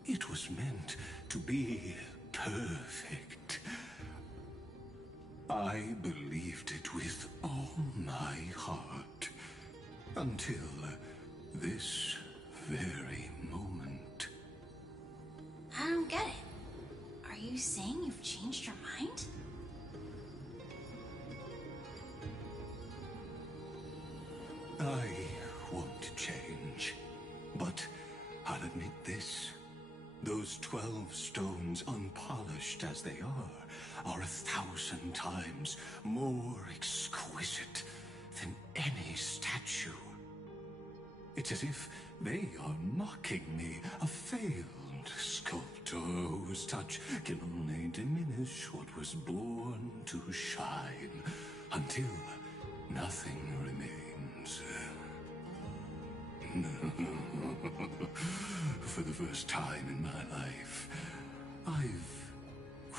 it was meant to be perfect. I believed it with all my heart. Until this very moment. I don't get it. Are you saying you've changed your mind? I won't change, but I'll admit this. Those 12 stones, unpolished as they are 1,000 times more exquisite than any statue. It's as if they are mocking me, a failed sculptor whose touch can only diminish what was born to shine, until nothing remains. For the first time in my life, I've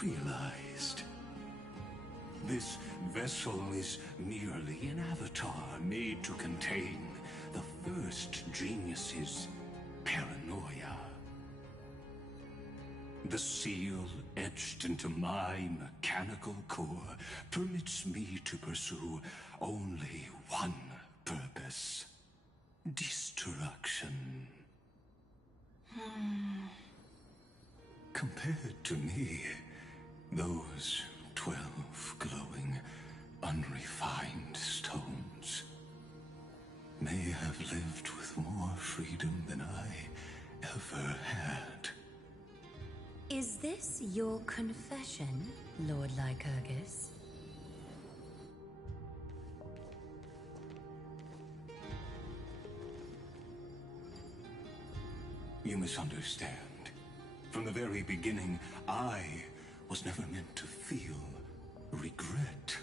realized this vessel is merely an avatar made to contain the first genius's paranoia. The seal etched into my mechanical core permits me to pursue only one purpose: destruction. Compared to me, those 12 glowing, unrefined stones may have lived with more freedom than I ever had. Is this your confession, Lord Lycurgus? You misunderstand. From the very beginning, I was never meant to feel regret.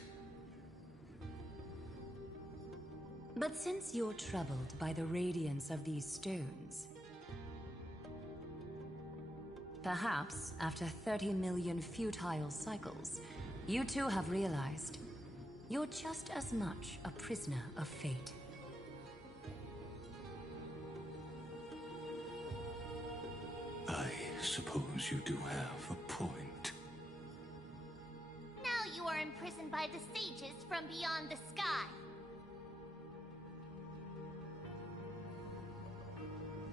But since you're troubled by the radiance of these stones, perhaps after 30 million futile cycles, you too have realized you're just as much a prisoner of fate. I suppose you do have a point. Now you are imprisoned by by the sages from beyond the sky.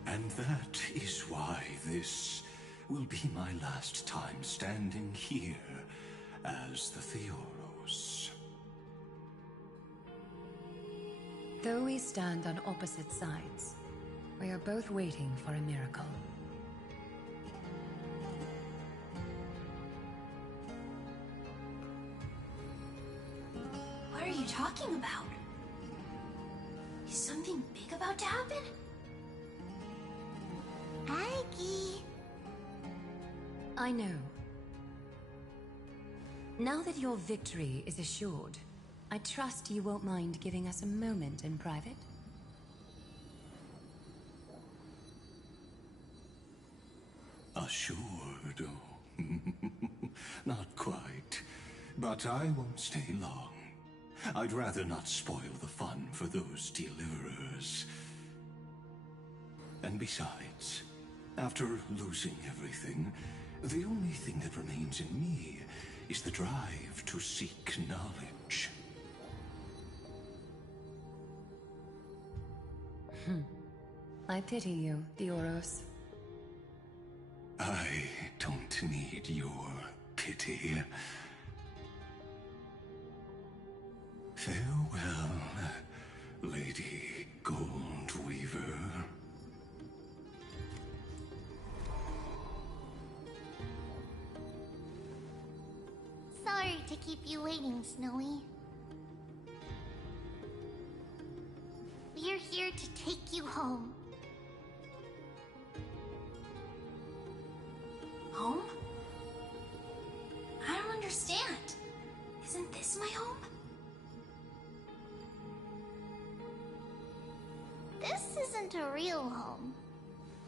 And that is why this will be my last time standing here as the Theoros. Though we stand on opposite sides, we are both waiting for a miracle. What are you talking about? Is something big about to happen? Aggie. I know. Now that your victory is assured, I trust you won't mind giving us a moment in private. Assured? Oh. Not quite. But I won't stay long. I'd rather not spoil the fun for those deliverers. And besides, after losing everything, the only thing that remains in me is the drive to seek knowledge. I pity you, Theoros. I don't need your pity. Farewell, Lady Goldweaver. Sorry to keep you waiting, Snowy. We're here to take you home. Home? I don't understand. Isn't this my home? This isn't a real home.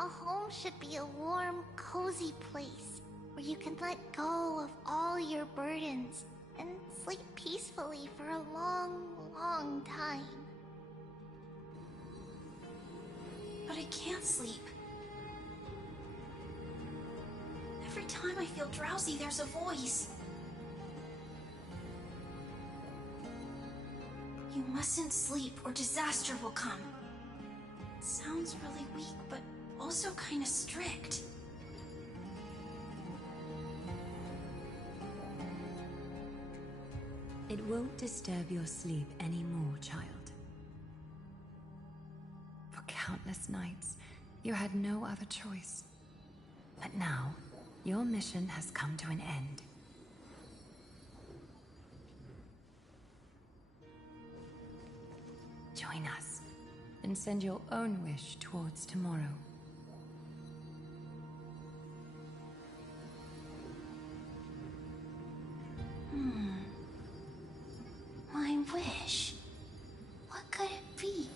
A home should be a warm, cozy place where you can let go of all your burdens and sleep peacefully for a long, long time. But I can't sleep. Every time I feel drowsy, there's a voice. You mustn't sleep or disaster will come. It sounds really weak, but also kind of strict. It won't disturb your sleep anymore, child. For countless nights, you had no other choice. But now, your mission has come to an end. Join us, and send your own wish towards tomorrow. My wish. What could it be?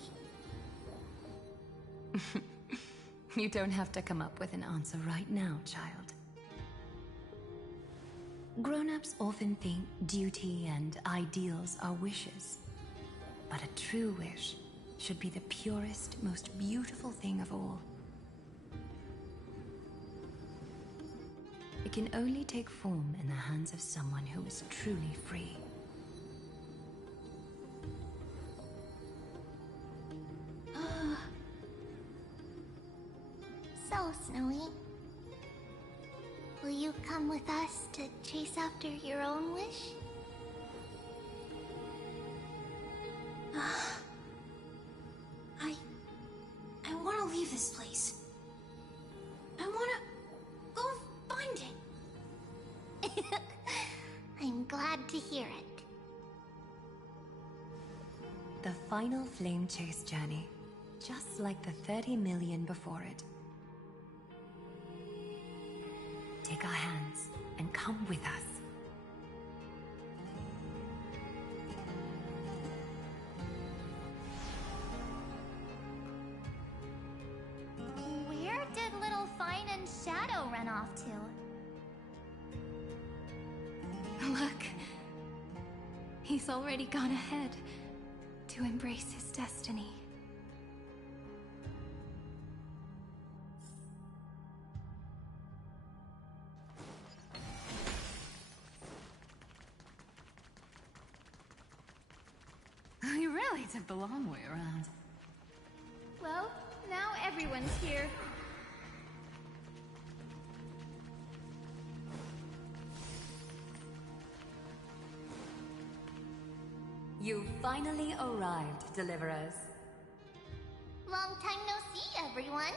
You don't have to come up with an answer right now, child. Grown-ups often think duty and ideals are wishes. But a true wish should be the purest, most beautiful thing of all. It can only take form in the hands of someone who is truly free. So, Snowy, will you come with us to chase after your own wish? I want to leave this place. I want to go find it. I'm glad to hear it. The final flame chase journey, just like the 30 million before it. Take our hands and come with us. Where did little Fine and Shadow run off to? Look. He's already gone ahead to embrace his destiny. took the long way around. Well, now everyone's here. You finally arrived, Deliverers. Long time no see, everyone.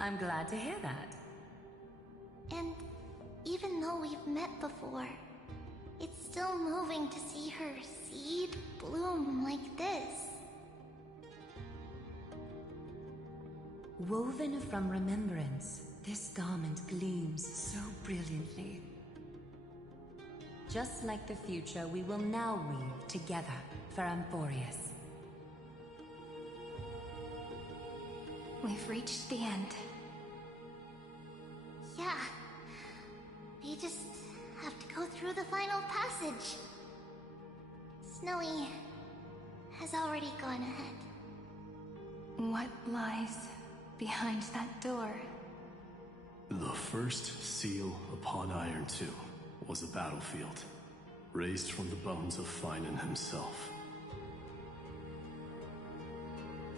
I'm glad to hear that. And even though we've met before, it's still moving to see her seed bloom like this. Woven from remembrance, this garment gleams so brilliantly. Just like the future, we will now weave together for Amphorius. We've reached the end. Yeah. We just have to go through the final passage. Snowy has already gone ahead. What lies behind that door? The first seal upon Iron 2 was a battlefield, raised from the bones of Finan himself.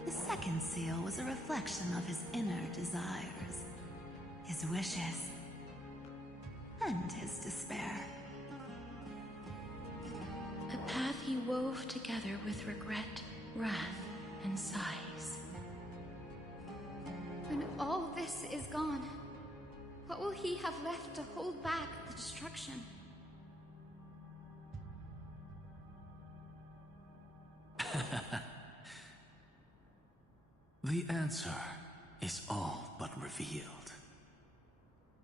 The second seal was a reflection of his inner desires, his wishes, and his despair. A path he wove together with regret, wrath, and sighs. When all this is gone, what will he have left to hold back the destruction? The answer is all but revealed.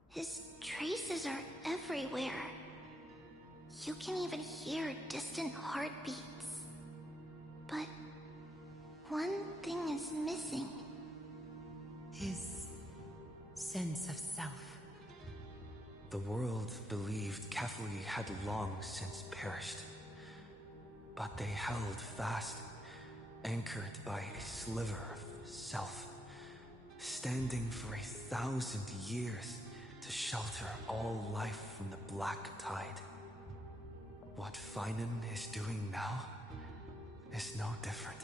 His traces are everywhere. You can even hear distant heartbeats. But one thing is missing. His sense of self. The world believed Kefli had long since perished. But they held fast, anchored by a sliver of self, standing for 1,000 years to shelter all life from the black tide. What Finan is doing now is no different.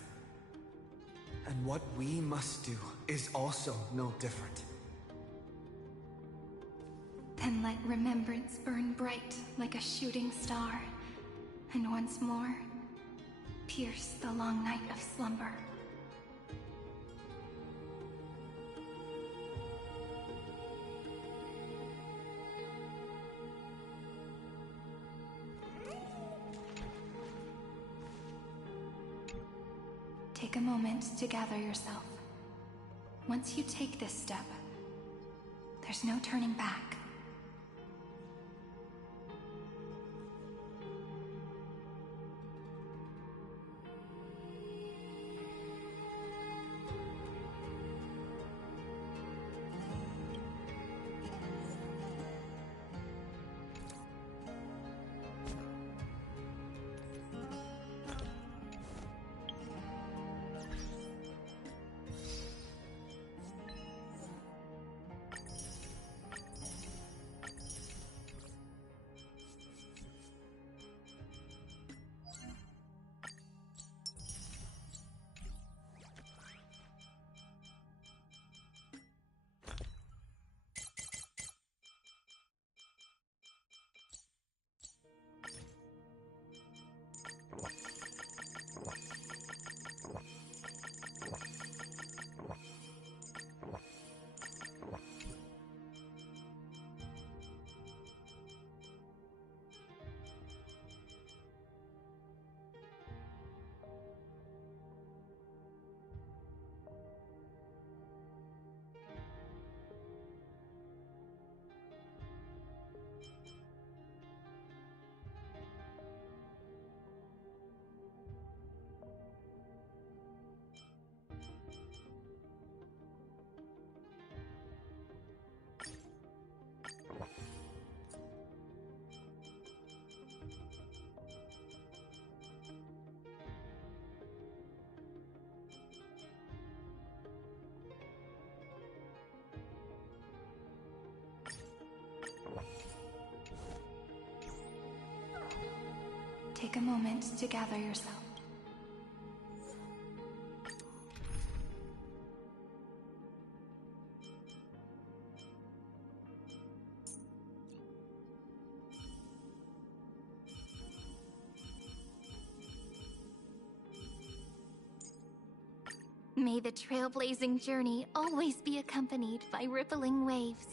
And what we must do is also no different. Then let remembrance burn bright like a shooting star, and once more, pierce the long night of slumber. Take a moment to gather yourself. Once you take this step, there's no turning back. take a moment to gather yourself. May the trailblazing journey always be accompanied by rippling waves.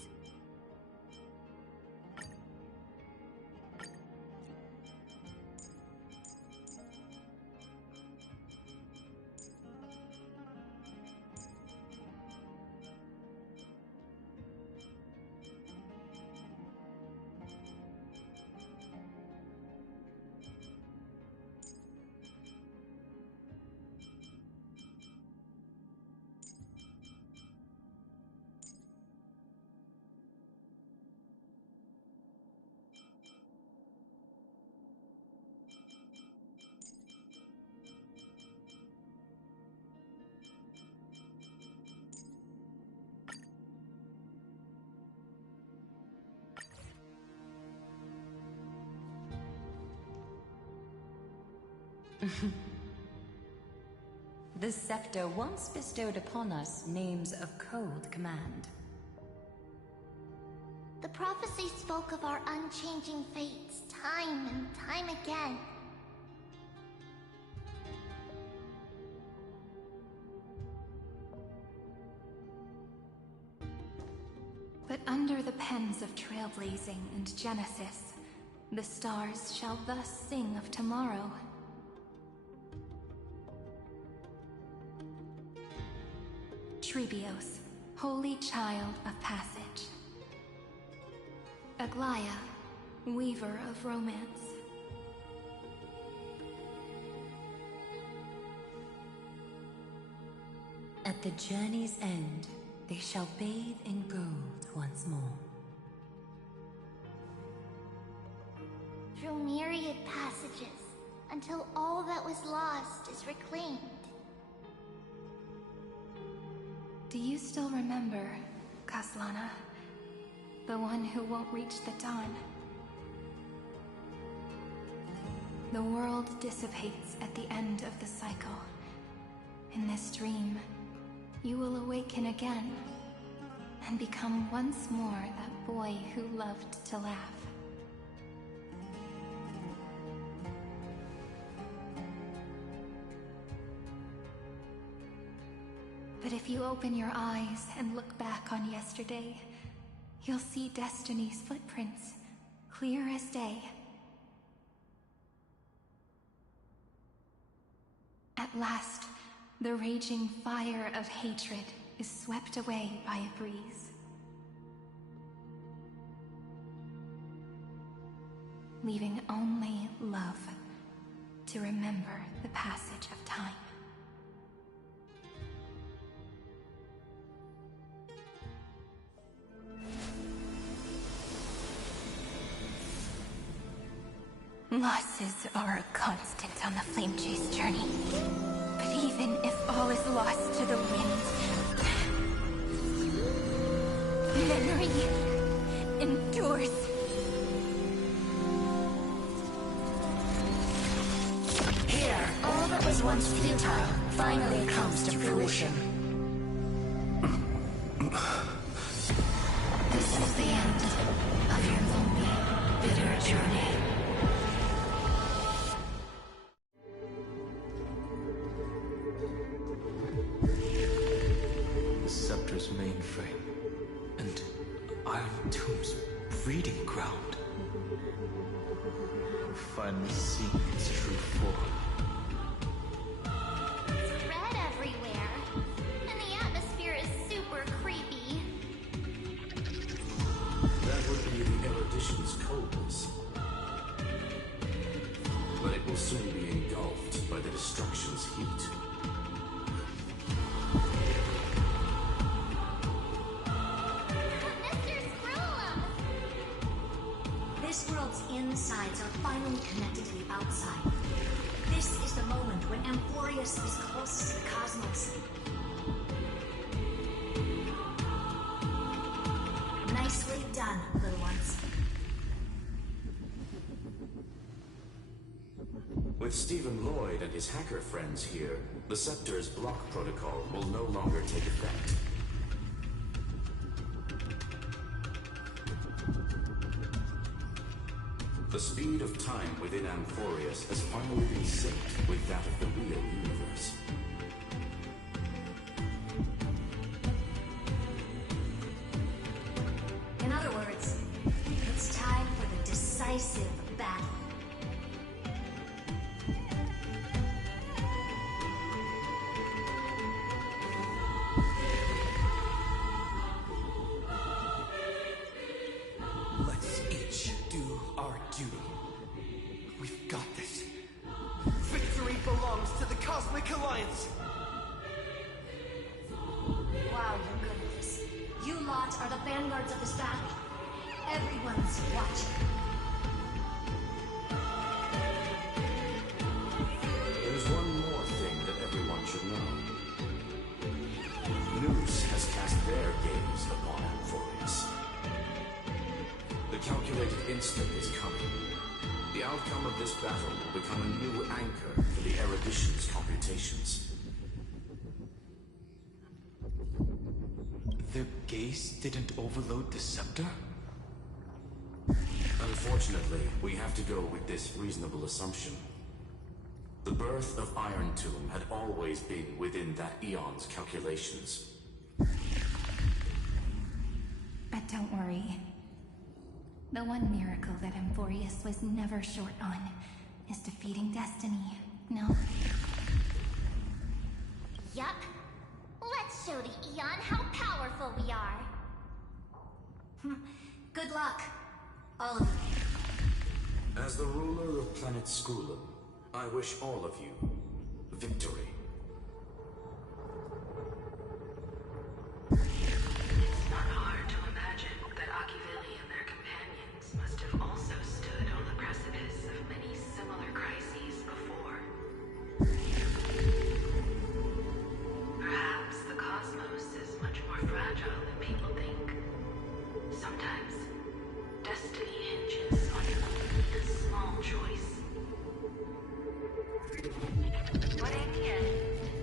The scepter once bestowed upon us names of cold command. The prophecy spoke of our unchanging fates time and time again. But under the pens of trailblazing and Genesis, the stars shall thus sing of tomorrow. Trebios, holy child of passage. Aglaia, weaver of romance. At the journey's end, they shall bathe in gold once more. Through myriad passages, until all that was lost is reclaimed. Do you still remember, Kaslana? The one who won't reach the dawn? The world dissipates at the end of the cycle. In this dream, you will awaken again and become once more that boy who loved to laugh. But if you open your eyes and look back on yesterday, you'll see Destiny's footprints, clear as day. At last, the raging fire of hatred is swept away by a breeze. Leaving only love to remember the passage of time. Losses are a constant on the Flame Chase journey. But even if all is lost to the wind, memory endures. Here, all that was once futile finally comes to fruition. This is the end of your lonely, bitter journey. Mainframe and Iron Tomb's breeding ground. We've finally seen its true form. It's red everywhere, and the atmosphere is super creepy. That would be the erudition's coldness. But it will soon be engulfed by the destruction's heat. This world's insides are finally connected to the outside. This is the moment when Amphorius is closest to the cosmos. Nicely done, little ones. With Stephen Lloyd and his hacker friends here, the Scepter's block protocol will no longer take effect. The speed of time within Amphorius has finally been synced with that of the real universe. In other words, it's time for the decisive battle. Let's each do our duty. We've got this. Victory belongs to the Cosmic Alliance! Wow, your goodness. You lot are the vanguards of this battle. Everyone's watching. There's one more thing that everyone should know. Noose has cast their gaze upon Amphorius. The calculated instant is coming. The outcome of this battle will become a new anchor for the erudition's computations. Their gaze didn't overload the scepter? Unfortunately, we have to go with this reasonable assumption. The birth of Iron Tomb had always been within that Aeon's calculations. But don't worry. The one miracle that Amphorius was never short on is defeating Destiny, no? Yup. Let's show the Aeon how powerful we are. Good luck, all of you. As the ruler of planet Skrulum, I wish all of you victory. It's not hard to imagine that Akivili and their companions must have also stood on the precipice of many similar crises before. Perhaps the cosmos is much more fragile than people think. Sometimes, destiny hinges on only a small choice. But in the end,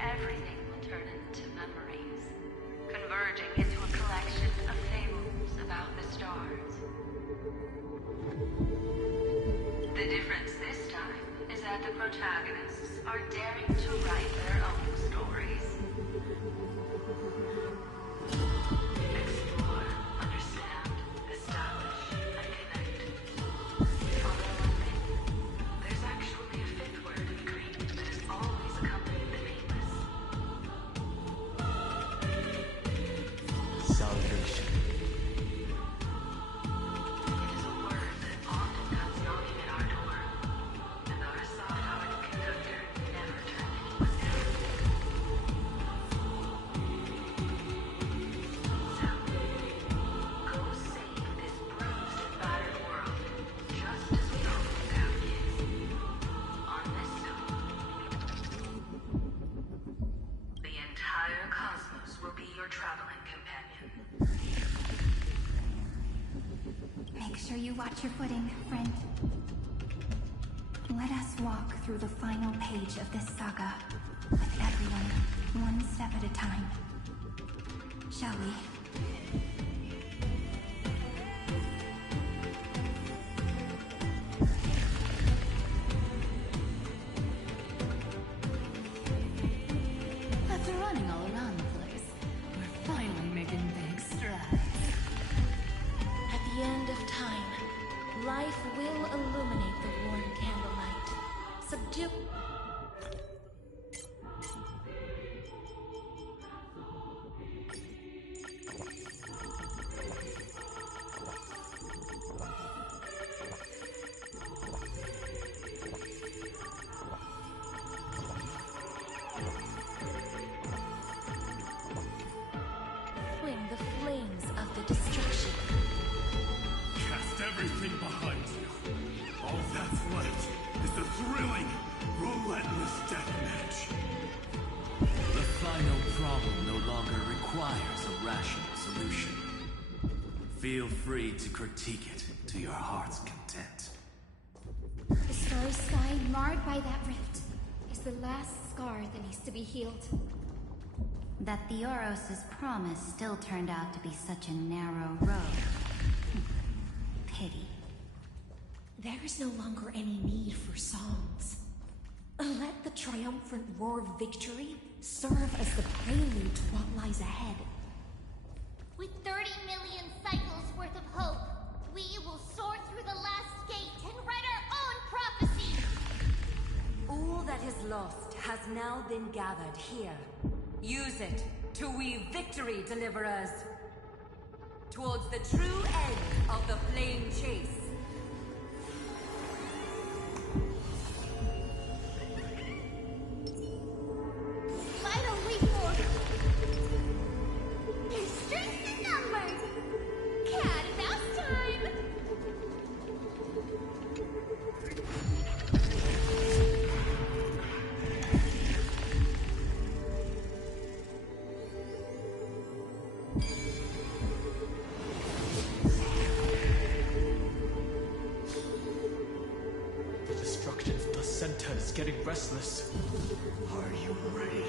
everything will turn into memories, converging into a collection of fables about the stars. The difference this time is that the protagonists are daring to write their own stories. Explore, understand, establish, and connect. Although I think there's actually a fifth word of Greek that has always accompanied the nameless. Salvation. It is a word that often comes knocking at our door, and our soft-hearted conductor never turned anyone down. So, go save this bruised and battered world, just as we always have, kids. On this note, the entire cosmos will be your traveling companion. Make sure you watch your footing, friend. Let us walk through the final page of this saga, with everyone, one step at a time. Shall we? After running all around the place, we're finally making big strides. At the end of time, life will illuminate the warm candlelight. Subdue. The flames of the destruction. Cast everything behind you. All that's left is the thrilling, relentless deathmatch. The final problem no longer requires a rational solution. Feel free to critique it to your heart's content. The starry sky marred by by that rift is the last scar that needs to be healed. That Theoros' promise still turned out to be such a narrow road. Pity. There is no longer any need for songs. Let the triumphant roar of victory serve as the prelude to what lies ahead. With 30 million cycles worth of hope, we will soar through the last gate and write our own prophecy! All that is lost has now been gathered here. Use it to weave victory, deliverers, towards the true end of the flame chase. Final reform! And strength in numbers! Cat and mouse time! The destruction of placenta is getting restless. Are you ready?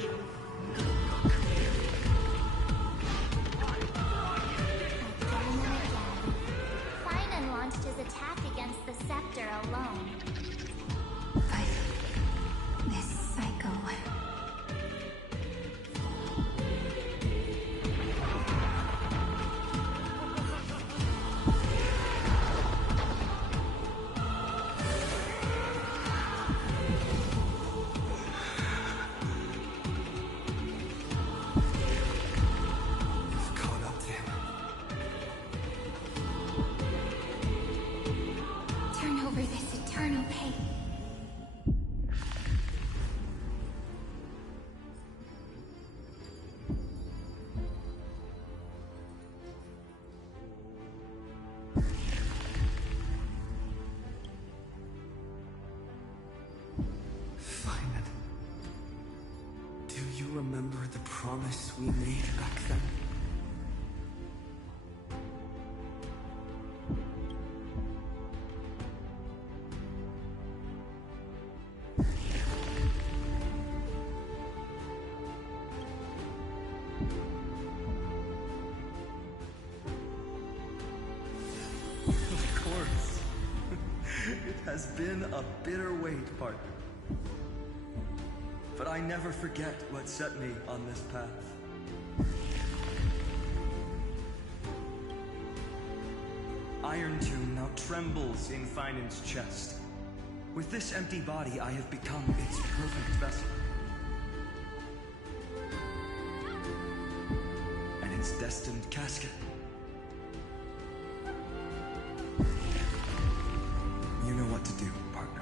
Finan launched his attack against the scepter alone. But this cycle... Caught up to him. Turn over this eternal pain. Finan. Do you remember the promise we made back then? Of course. It has been a bitter wait, partner. But I never forget what set me on this path. Iron Tomb now trembles in Finan's chest. With this empty body, I have become its perfect vessel. And its destined casket. You know what to do, partner.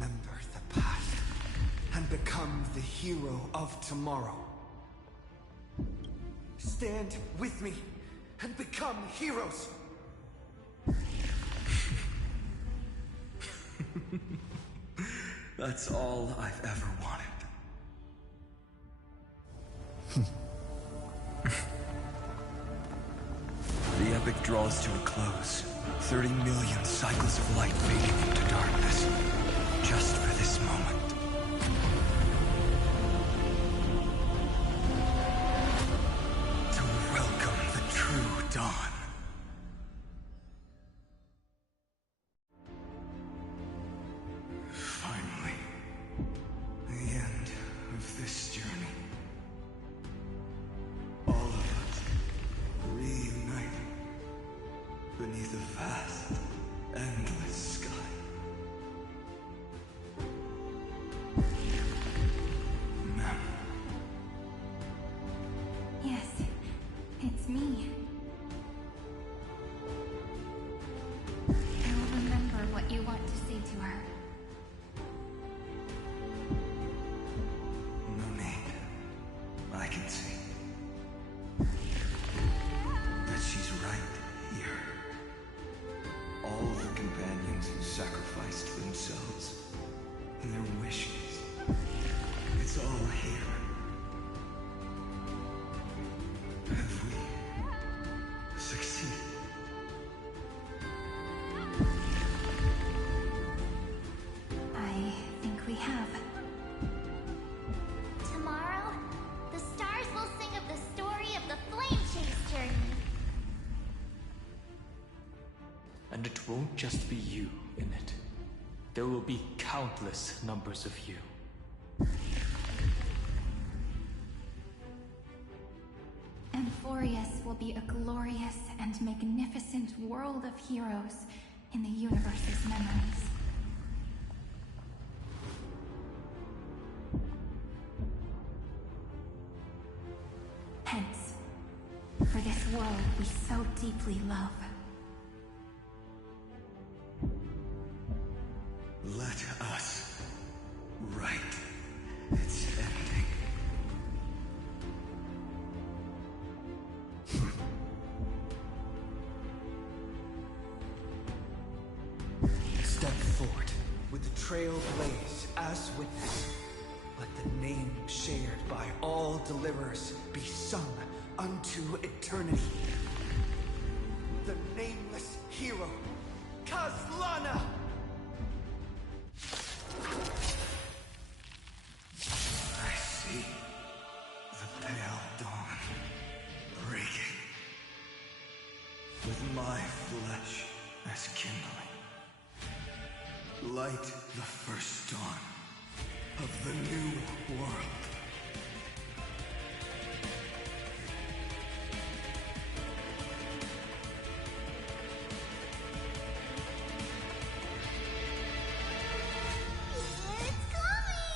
Remember the past and become the hero of tomorrow. Stand with me and become heroes. That's all I've ever wanted. The epic draws to a close. 30 million cycles of light fading into darkness. Just for this moment. To welcome the true dawn. Finally. The end of this journey. All of us reuniting beneath a vast, endless sky. Ma'am. Yes, it's me. I will remember what you want to say to her. No need. I can see. That she's right here. All the companions who sacrificed themselves their wishes. It's all here. Have we succeeded? I think we have. Tomorrow, the stars will sing of the story of the Flame Chase journey. And it won't just be you in it. There will be countless numbers of you. Amphorius will be a glorious and magnificent world of heroes in the universe's memories. Hence, for this world we so deeply love. Let us write its ending. Step forward with the trail blaze as witness. Let the name shared by all deliverers be sung unto eternity. The nameless hero, Kazlana! I see the pale dawn breaking, with my flesh as kindling. Light the first dawn of the new world. It's coming!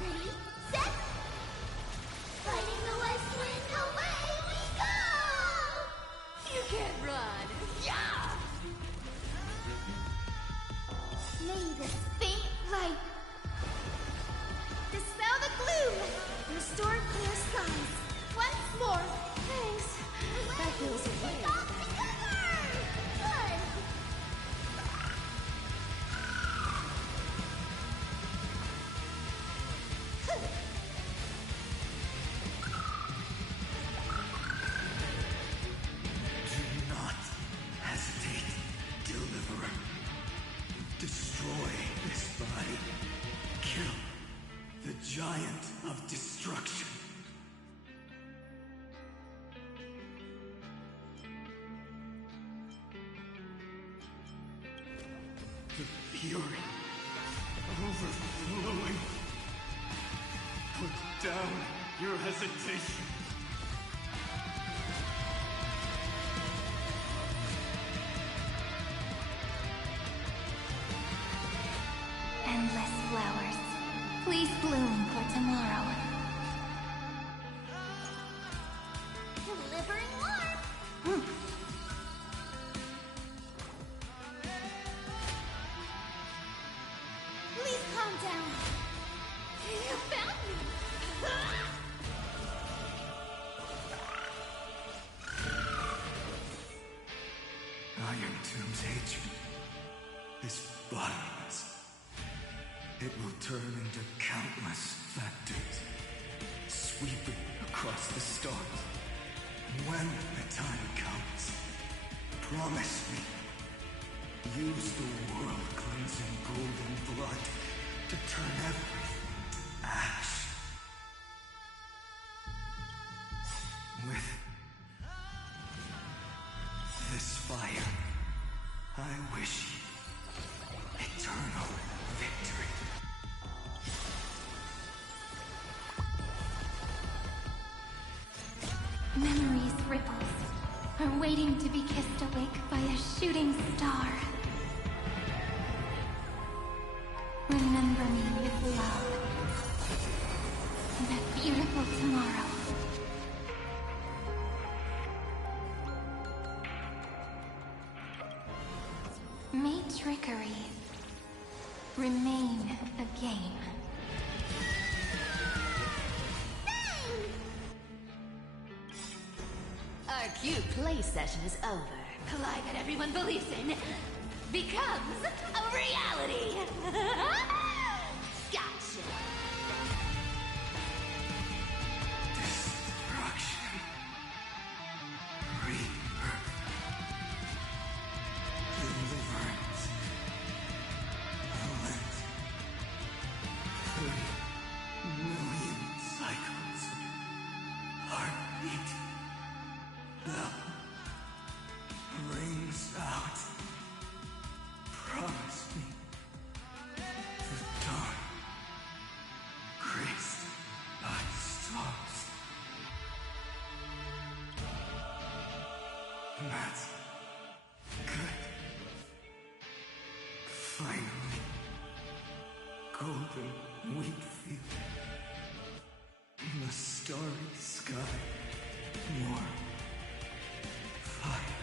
Ready, set! Fighting the west wind, away we go! You can't run! Yeah! May this faint light dispel the gloom, restore clear skies. Once more, thanks. That feels away. Stop together! Good. Do not hesitate, Deliverer. Destroy this body. Kill the giant of destruction. The fury overflowing. Put down your hesitation. Endless flowers, please bloom for tomorrow. Delivering warmth. Please calm down. You found me. Iron Tomb's hatred is bottomless. It will turn into countless factors, sweeping across the stars. And when the time comes, promise me, use the world-cleansing golden blood to turn everything to ash. With this fire, I wish you eternal victory. Memories' ripples are waiting to be kissed awake by a shooting star. Remember me with love. That beautiful tomorrow. May trickery remain a game. Our cute play session is over. The lie that everyone believes in becomes a reality! Finally. Golden wheat field. In the starry sky. More fire.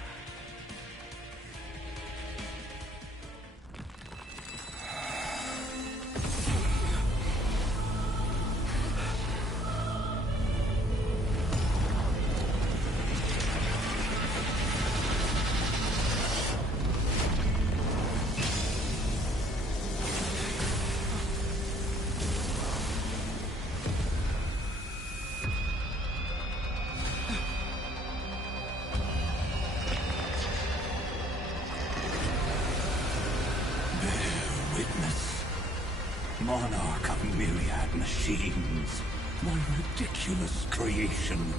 Monarch of myriad machines. My ridiculous creation.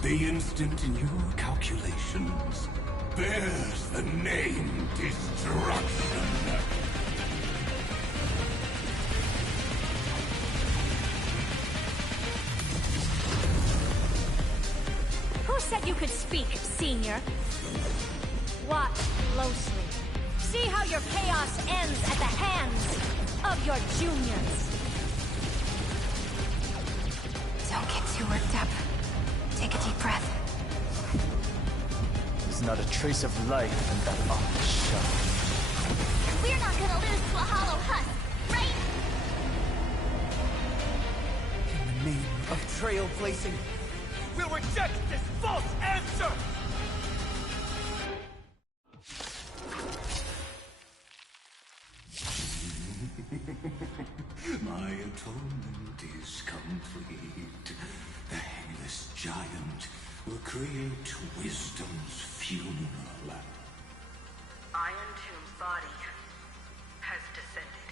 The instant in your calculations bears the name Destruction. Who said you could speak, Senior? Watch closely. See how your chaos ends at the hands of your juniors. Don't get too worked up. Take a deep breath. There's not a trace of life in that awful shell. We're not gonna lose to a hollow husk, right? In the name of trailblazing, we'll reject this false answer! My atonement is complete. The headless giant will create wisdom's funeral. Iron Tomb's body has descended.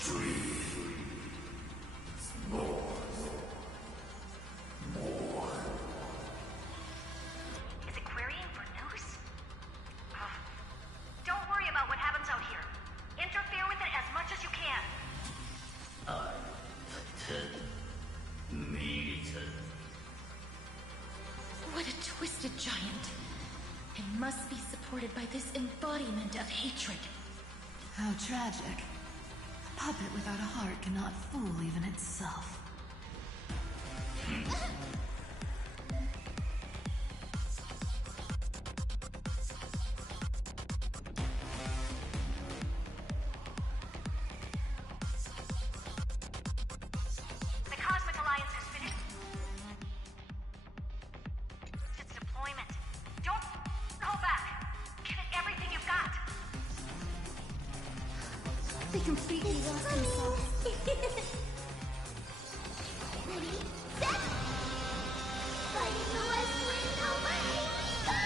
Dreams. More. Is it querying for news? Don't worry about what happens out here. Interfere with it as much as you can. What a twisted giant. It must be supported by this embodiment of hatred. How tragic. A puppet without a heart cannot fool even itself. The Cosmic Alliance has finished its deployment. Don't hold back. Give it everything you've got. They completely lost themselves. Ready, set! Fighting the West Wind away! Go!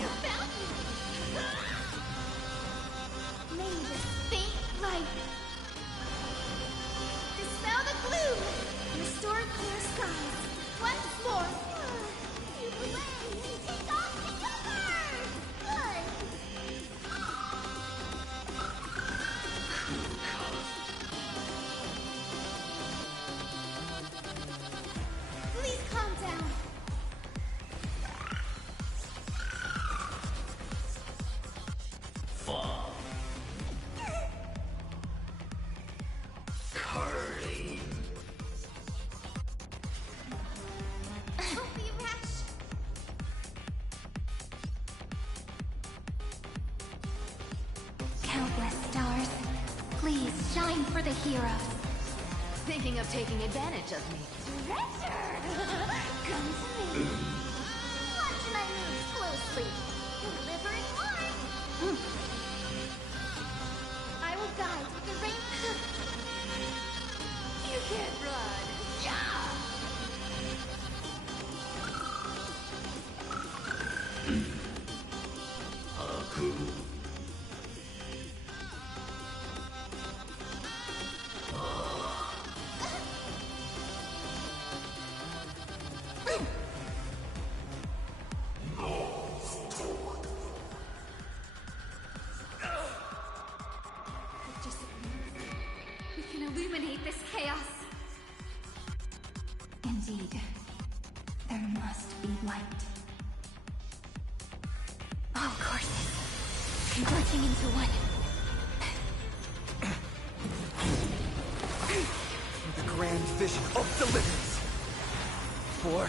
You found me! May this faint light dispel the gloom! Restore clear skies! Once more! You play and take off together! Good! Please calm down. Don't be rash. Countless stars, please shine for the heroes. Thinking of taking advantage of me. Treasure! Come to me. Watch my moves closely. Delivering more. I will guide with the rain. You can't run. Yeah! We can illuminate this chaos. Indeed, there must be light. All courses, Merging into one. The grand vision of deliverance. For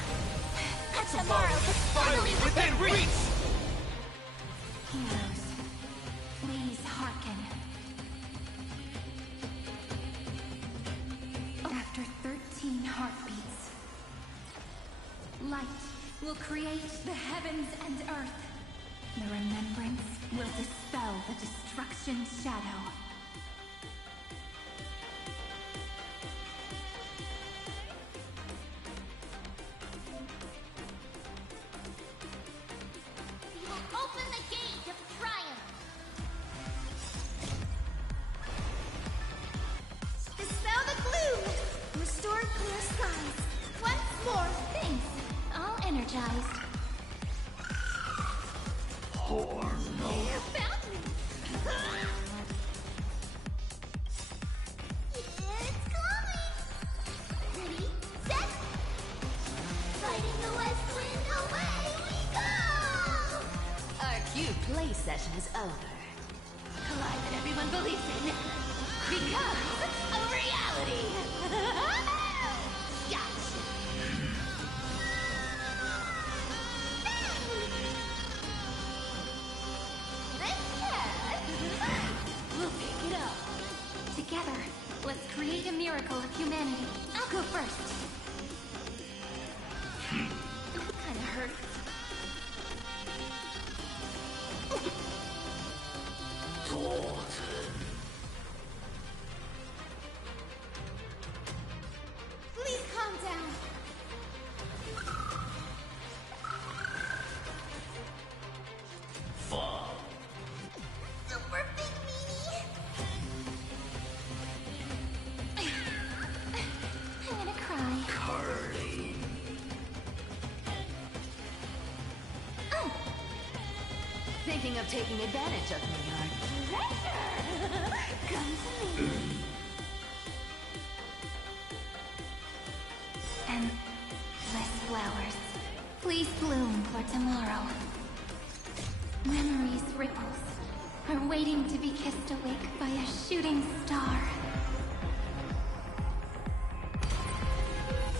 Tomorrow is finally within reach! Heroes, please hearken. After 13 heartbeats, light will create the heavens and earth. The remembrance will dispel the destruction shadow. We will open the gate of triumph. Dispel the gloom. Restore clear skies. Once more. Thanks. All energized. You found me. It's coming. Ready, set. Fighting the west wind, away we go. Our cute play session is over. Collide that everyone believes in Becomes a reality! Gotcha. We'll pick it up. Together, let's create a miracle of humanity. I'll go first. That kind of hurts. Please calm down. Super big meanie. I'm gonna cry. Thinking of taking advantage of me, aren't you? Come to me. Endless flowers. Please bloom for tomorrow. Memories' ripples are waiting to be kissed awake by a shooting star.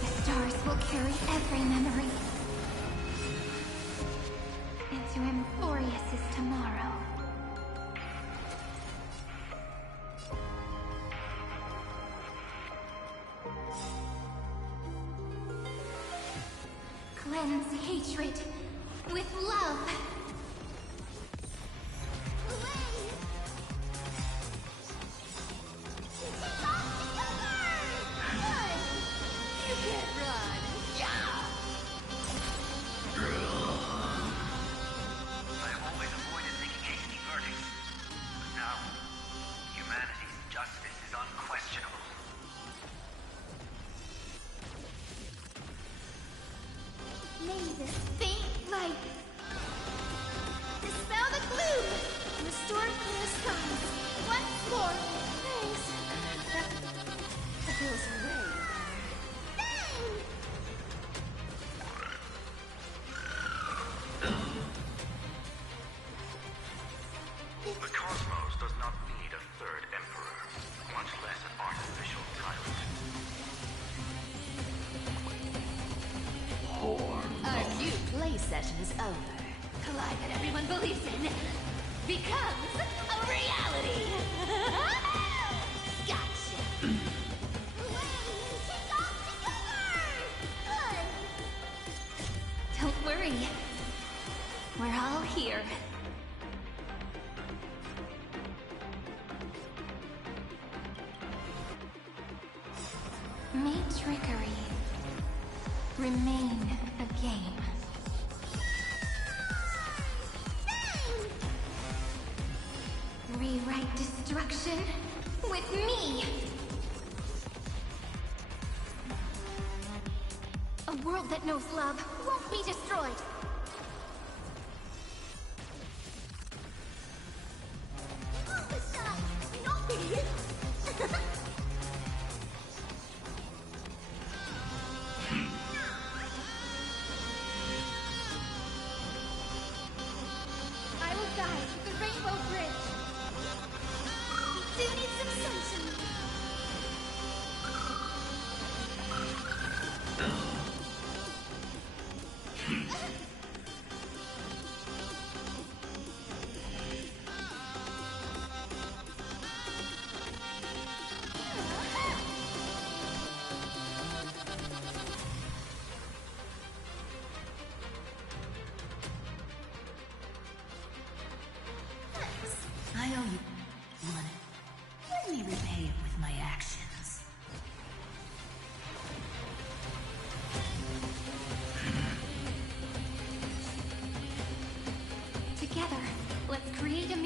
The stars will carry every memory into Emphorius's tomorrow. Cleanse hatred with love. You can't run. I have always avoided making hasty verdicts, but now, humanity's justice is unquestionable. May this faint light dispel the gloom. Restore clear skies. Once more. Thanks. That feels way The cosmos does not need a third emperor, much less an artificial tyrant. Our cute play session is over. Collide that everyone believes in Becomes a reality! gotcha. Take off together. Good. Don't worry. We're all here. May trickery remain a game. Rewrite destruction with me! A world that knows love won't be destroyed! I will guide the rainbow bridge.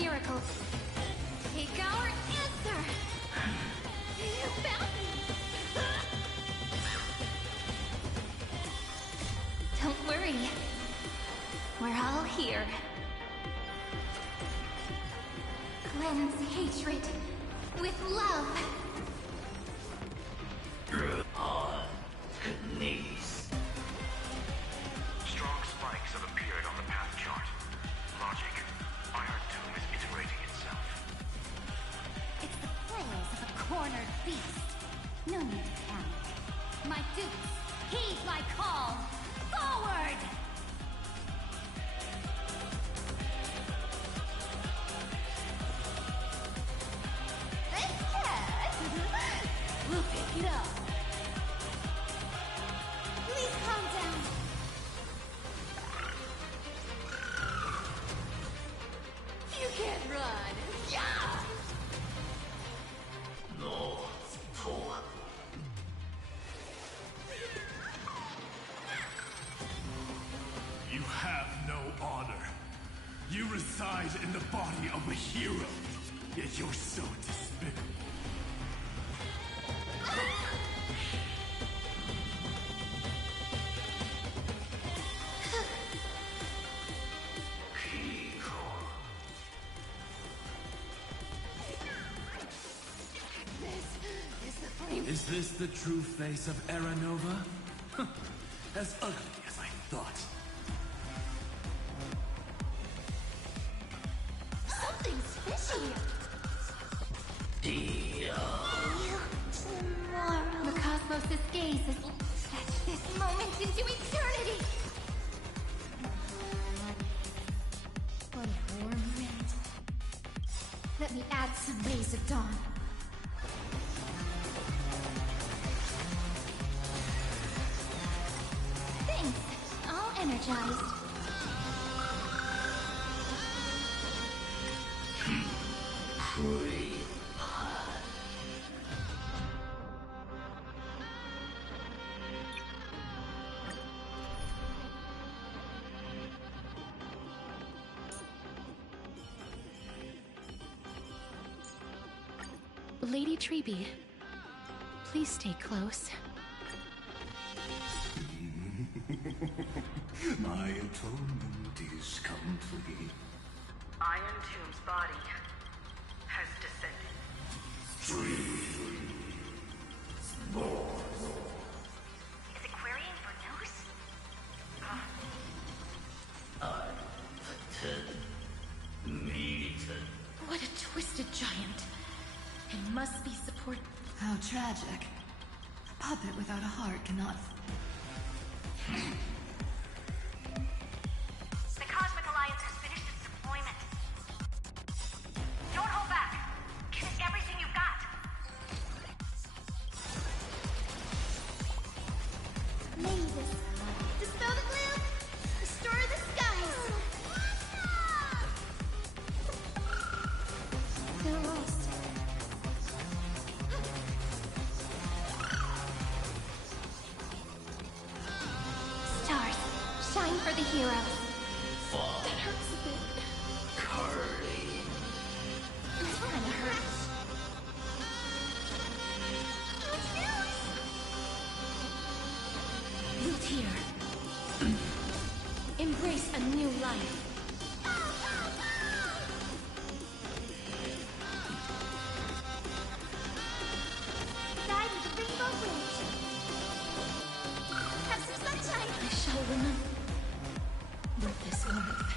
miracle. Take our answer! You found me! Don't worry. We're all here. Cleanse hatred with love. On knees. Strong spikes have appeared on the path chart. Logic. Iron Doom is iterating itself. It's the flails of a cornered beast. No need to panic. My dupes, heed my call. Forward! This cat! We'll pick it up. Please calm down. You can't run. Yeah! No, fool. You have no honor. You reside in the body of a hero, yet you're so despicable. Is this the true face of Aeronova? As ugly as I thought. Something's fishy. Tomorrow. The cosmos' gaze has stretched this moment into eternity. What a warm wind. Let me add some rays of dawn. Thanks. All energized. Free. Lady Treeby, please stay close. My atonement is complete. Iron Tomb's body has descended. Is it querying for news? What a twisted giant. It must be supported. How tragic. A puppet without a heart cannot... The Cosmic Alliance has finished its deployment. Don't hold back. Give it everything you've got. Mavis, dispel the gloom, restore the skies. They're lost. Stars, shine for the heroes. That hurts a bit. This kinda hurts. Luthier. Embrace a new life. Guide with the rainbow bridge. Have some sunshine. I shall remember. With this warmth.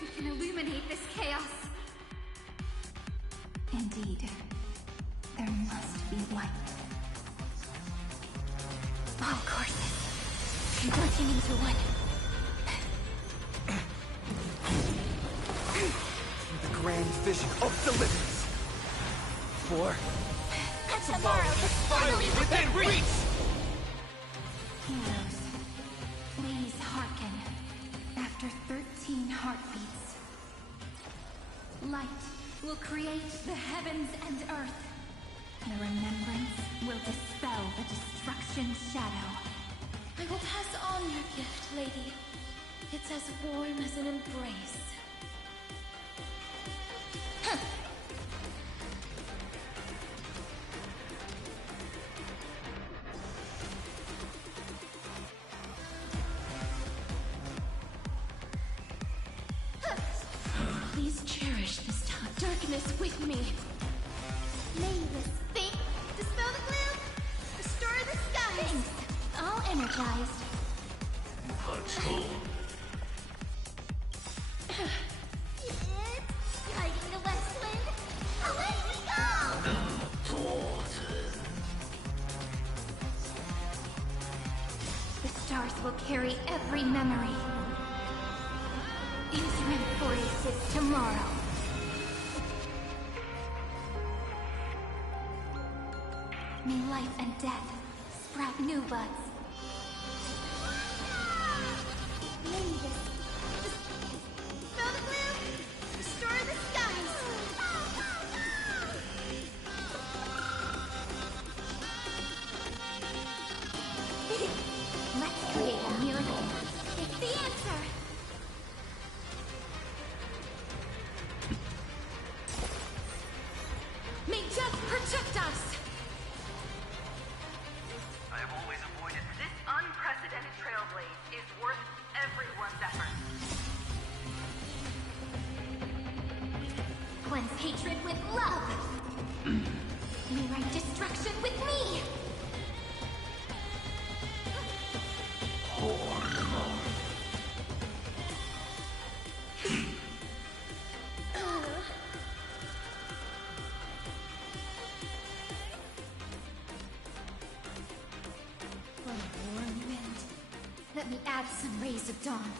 We can illuminate this chaos. Indeed. There must be light. All courses converging into one. The grand vision of deliverance. For Tomorrow is finally within reach! Heroes, please hearken. After 13 heartbeats, light will create the heavens and earth. The remembrance will dispel the destruction shadow. I will pass on your gift, lady. It's as warm as an embrace. Please cherish this time. Darkness with me. May this thing dispel the gloom, restore the skies. Thanks. All energized. It's guiding the west wind. Away we go! The stars will carry every memory into Amphorius' tomorrow. May life and death sprout new buds. May this dispel the gloom, restore the skies. Let's create a miracle. It's the answer. May death protect us. I have always avoided this unprecedented trailblaze is worth everyone's effort. Cleanse hatred with love. Rewrite destruction with me. What a warm wind. Let me add some rays of dawn.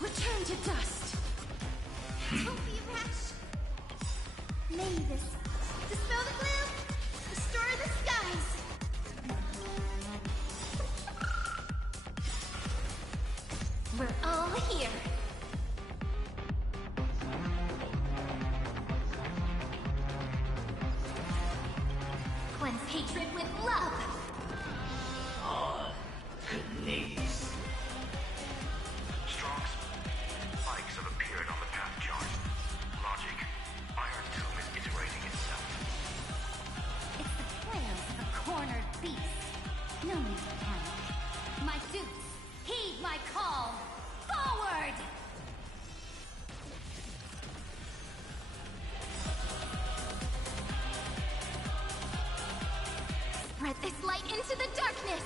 Return to dust. Don't be rash. May this dispel the gloom, restore the skies. We're all here. Cleanse hatred with love. Strong spikes have appeared on the path chart. Logic. Iron Tomb is iterating itself. It's the flails of a cornered beast. No need to panic. My dupes, heed my call. Forward! Spread this light into the darkness!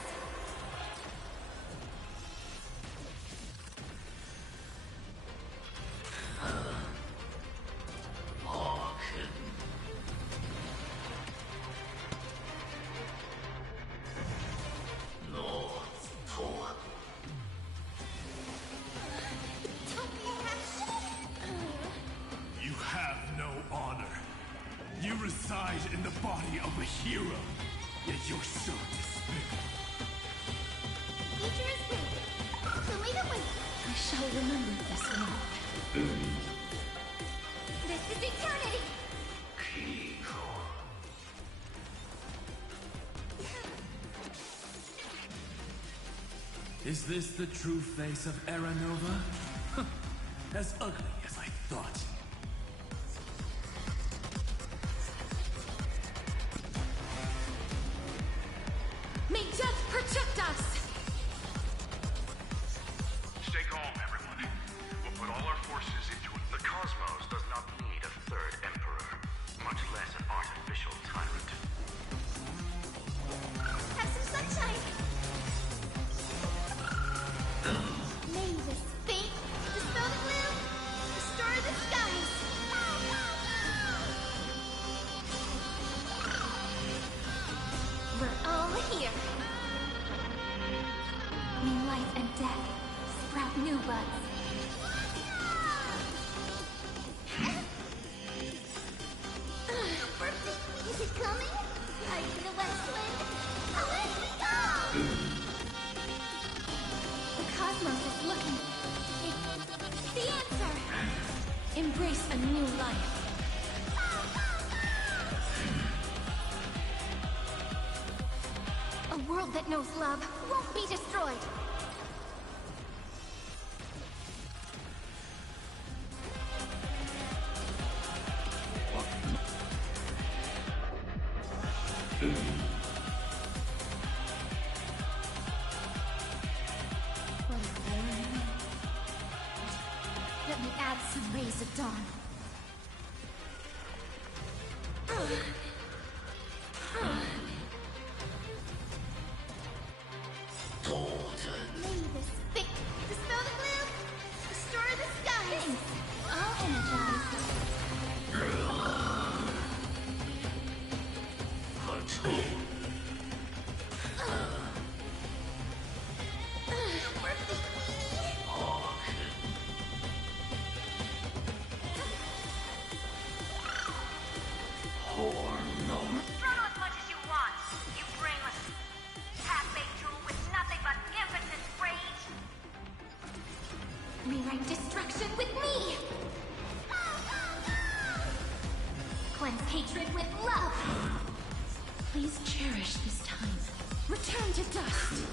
Don't be rash. You have no honor. You reside in the body of a hero, yet you're so despicable. Future is weak. So leave it with I shall remember this one. This is eternity! Is this the true face of Aeronova? As ugly as I thought. May death protect us! Stay calm, everyone. We'll put all our forces into it. The cosmos does not need a third emperor, much less an artificial tyrant. have some sunshine. May this thing dispel the gloom, restore the skies. We're all here. May life and death sprout new buds. Your birthday, is it coming? Riding the west wind. Away we go! Embrace a new life. A world that knows love won't be destroyed. Let me add some rays of dawn. May this thick dispel the gloom, restore the skies. Thanks. I'll energize. Throttle as much as you want, you brainless half-baked tool with nothing but impotent rage. Rewrite destruction with me! Cleanse hatred with love! Please cherish this time. Return to dust!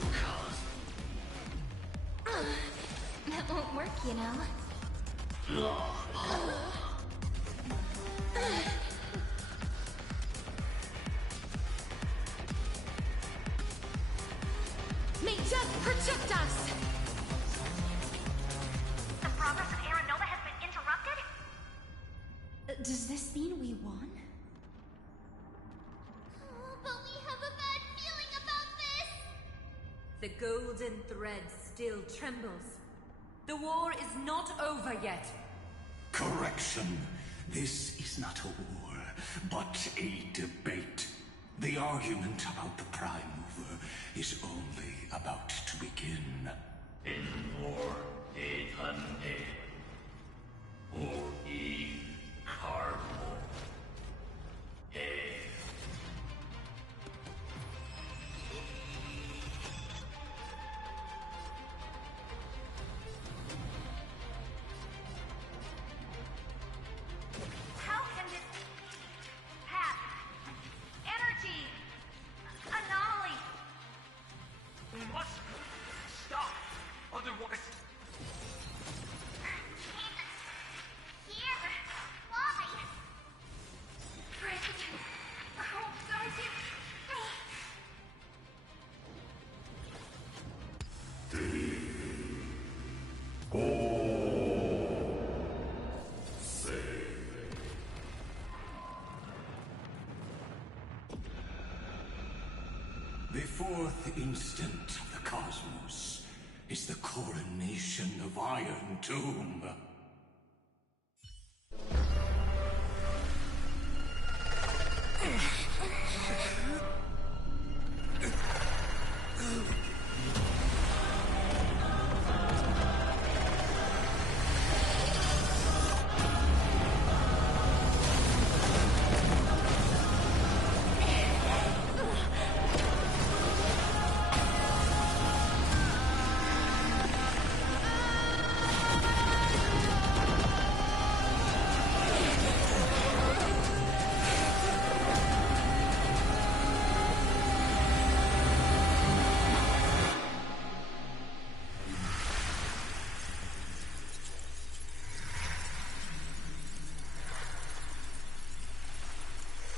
That won't work, you know. May just protect us! The progress of Aeon Nova has been interrupted? Does this mean we won? But we have a bad feeling about this! The golden thread still trembles. The war is not over yet. Correction. This is not a war, but a debate. The argument about the Prime Mover is only about to begin. How can this path, energy, anomaly? We must stop. Otherwise... Here? Why? President, oh, don't you... The fourth instant of the cosmos is the coronation of Iron Tomb.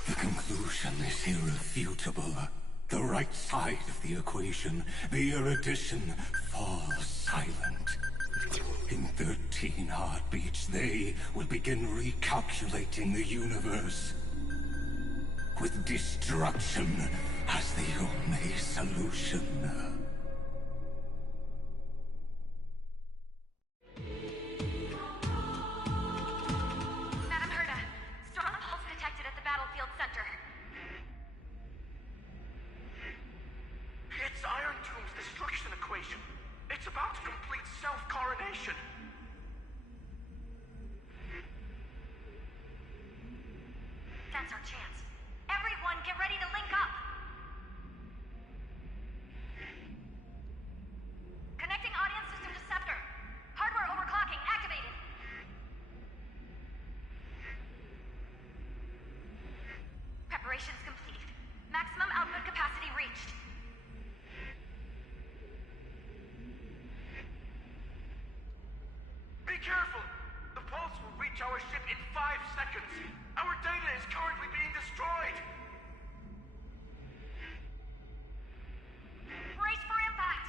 The conclusion is irrefutable. The right side of the equation, the erudition, falls silent. In 13 heartbeats, they will begin recalculating the universe. With destruction as the only solution. Madam Herda, strong pulse detected at the battlefield center. It's Iron Tomb's destruction equation. It's about to complete self-coronation. That's our chance. Everyone, get ready to link up! careful! The pulse will reach our ship in 5 seconds! Our data is currently being destroyed! Brace for impact!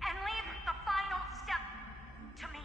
And leave the final step to me.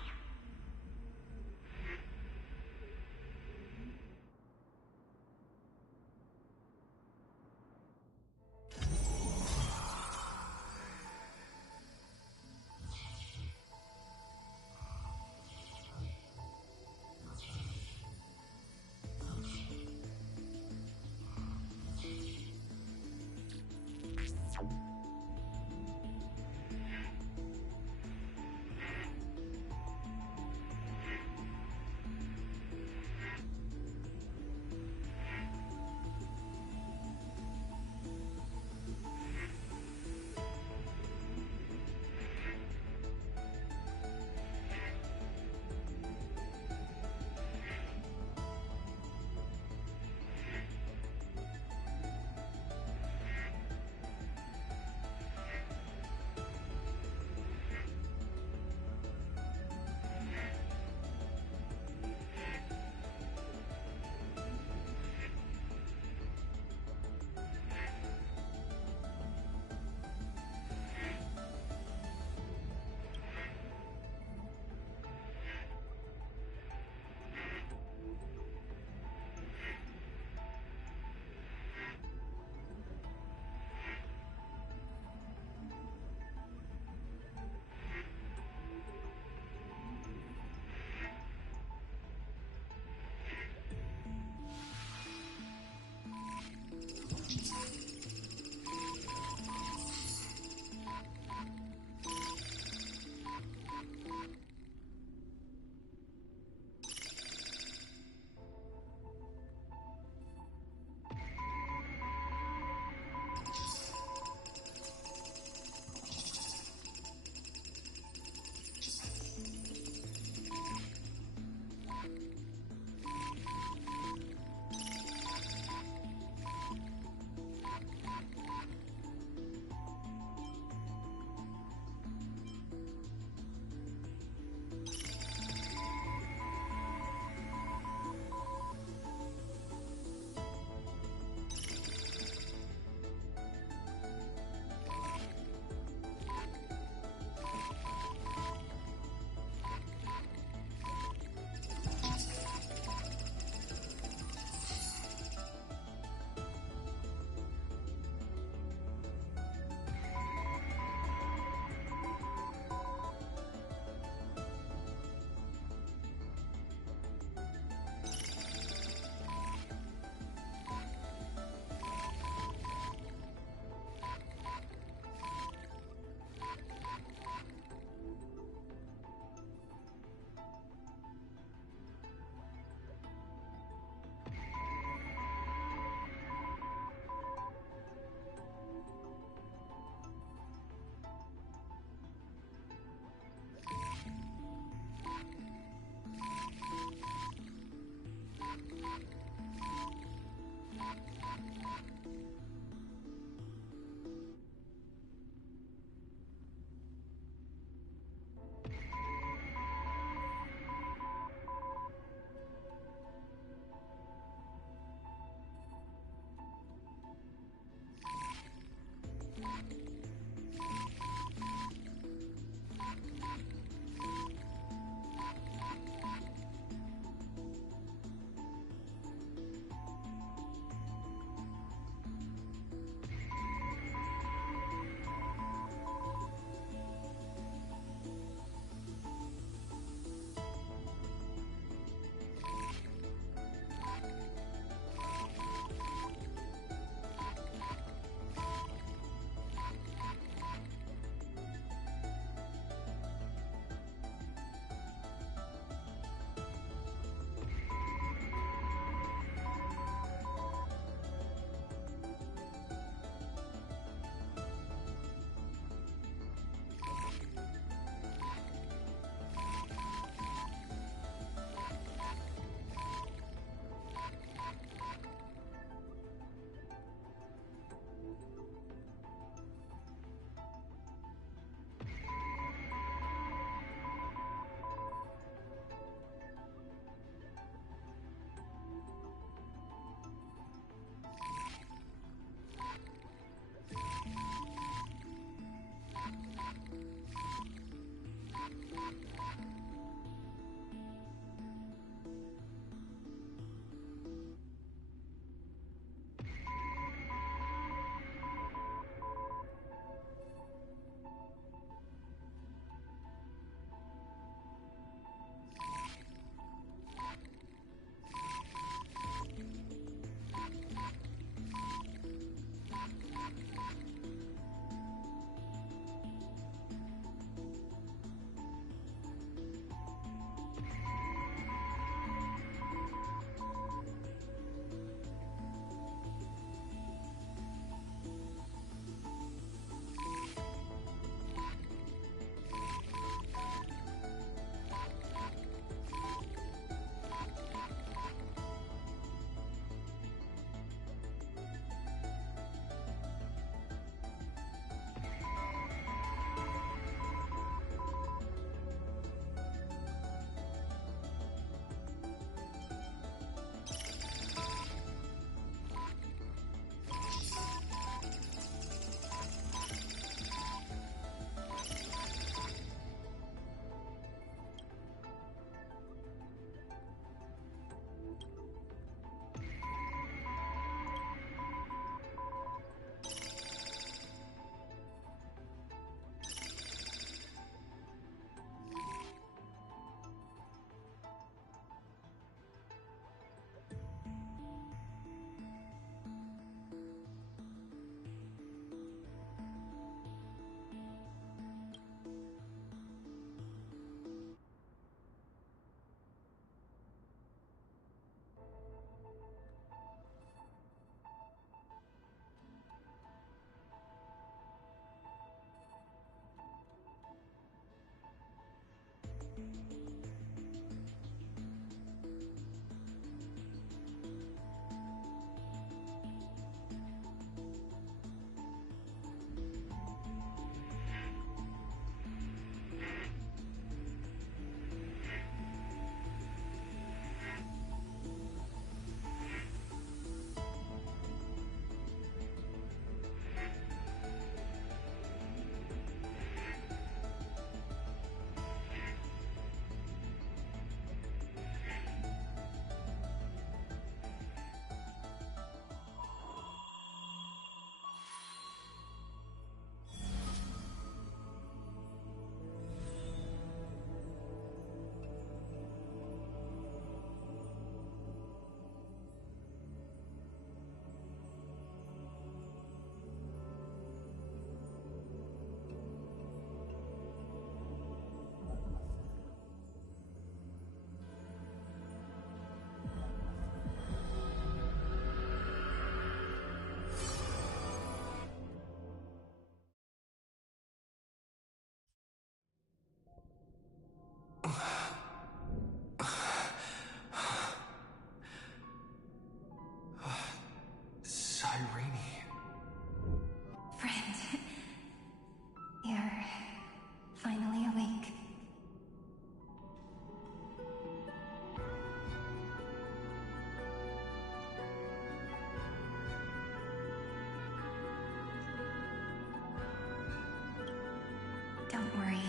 Don't worry.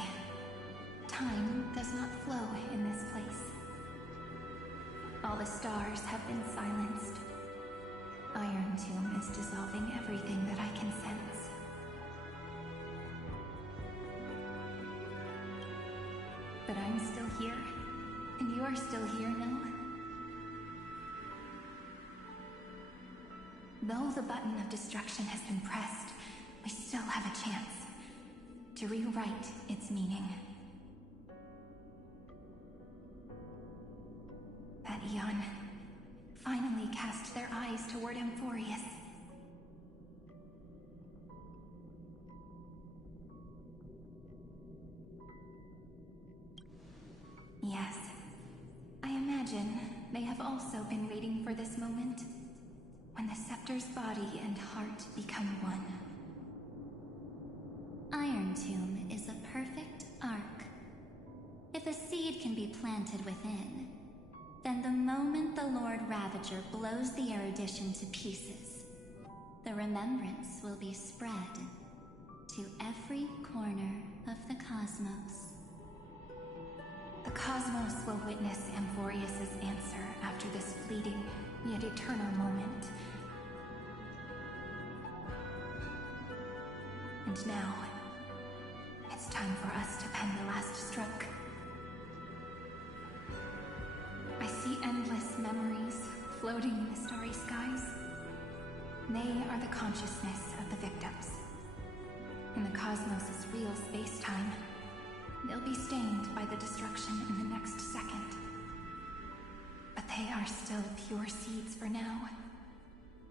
Time does not flow in this place. All the stars have been silenced. Iron Tomb is dissolving everything that I can sense. But I'm still here, and you're still here, no? Though the button of destruction has been pressed, we still have a chance to rewrite its meaning. That Aeon finally cast their eyes toward Amphorius. Yes, I imagine they have also been waiting for this moment, when the scepter's body and heart become one. Iron Tomb is a perfect arc. If a seed can be planted within, then the moment the Lord Ravager blows the erudition to pieces, the remembrance will be spread to every corner of the cosmos. cosmos will witness Amphorius's answer after this fleeting yet eternal moment. And now, it's time for us to pen the last stroke. I see endless memories floating in the starry skies. They are the consciousness of the victims. In the cosmos' real space-time, they'll be stained by the destruction in the next second. But they are still pure seeds for now.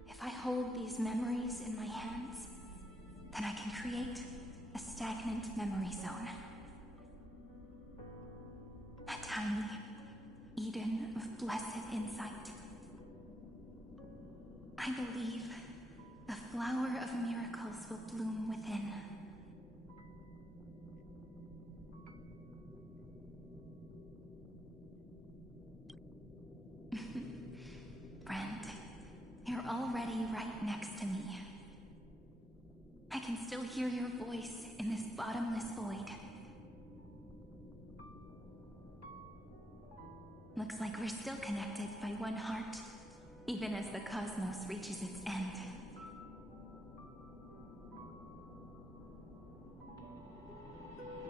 If I hold these memories in my hands, then I can create a stagnant memory zone. A tiny Eden of blessed insight. I believe the flower of miracles will bloom within. Friend, you're already right next to me. I can still hear your voice in this bottomless void. Looks like we're still connected by one heart, even as the cosmos reaches its end.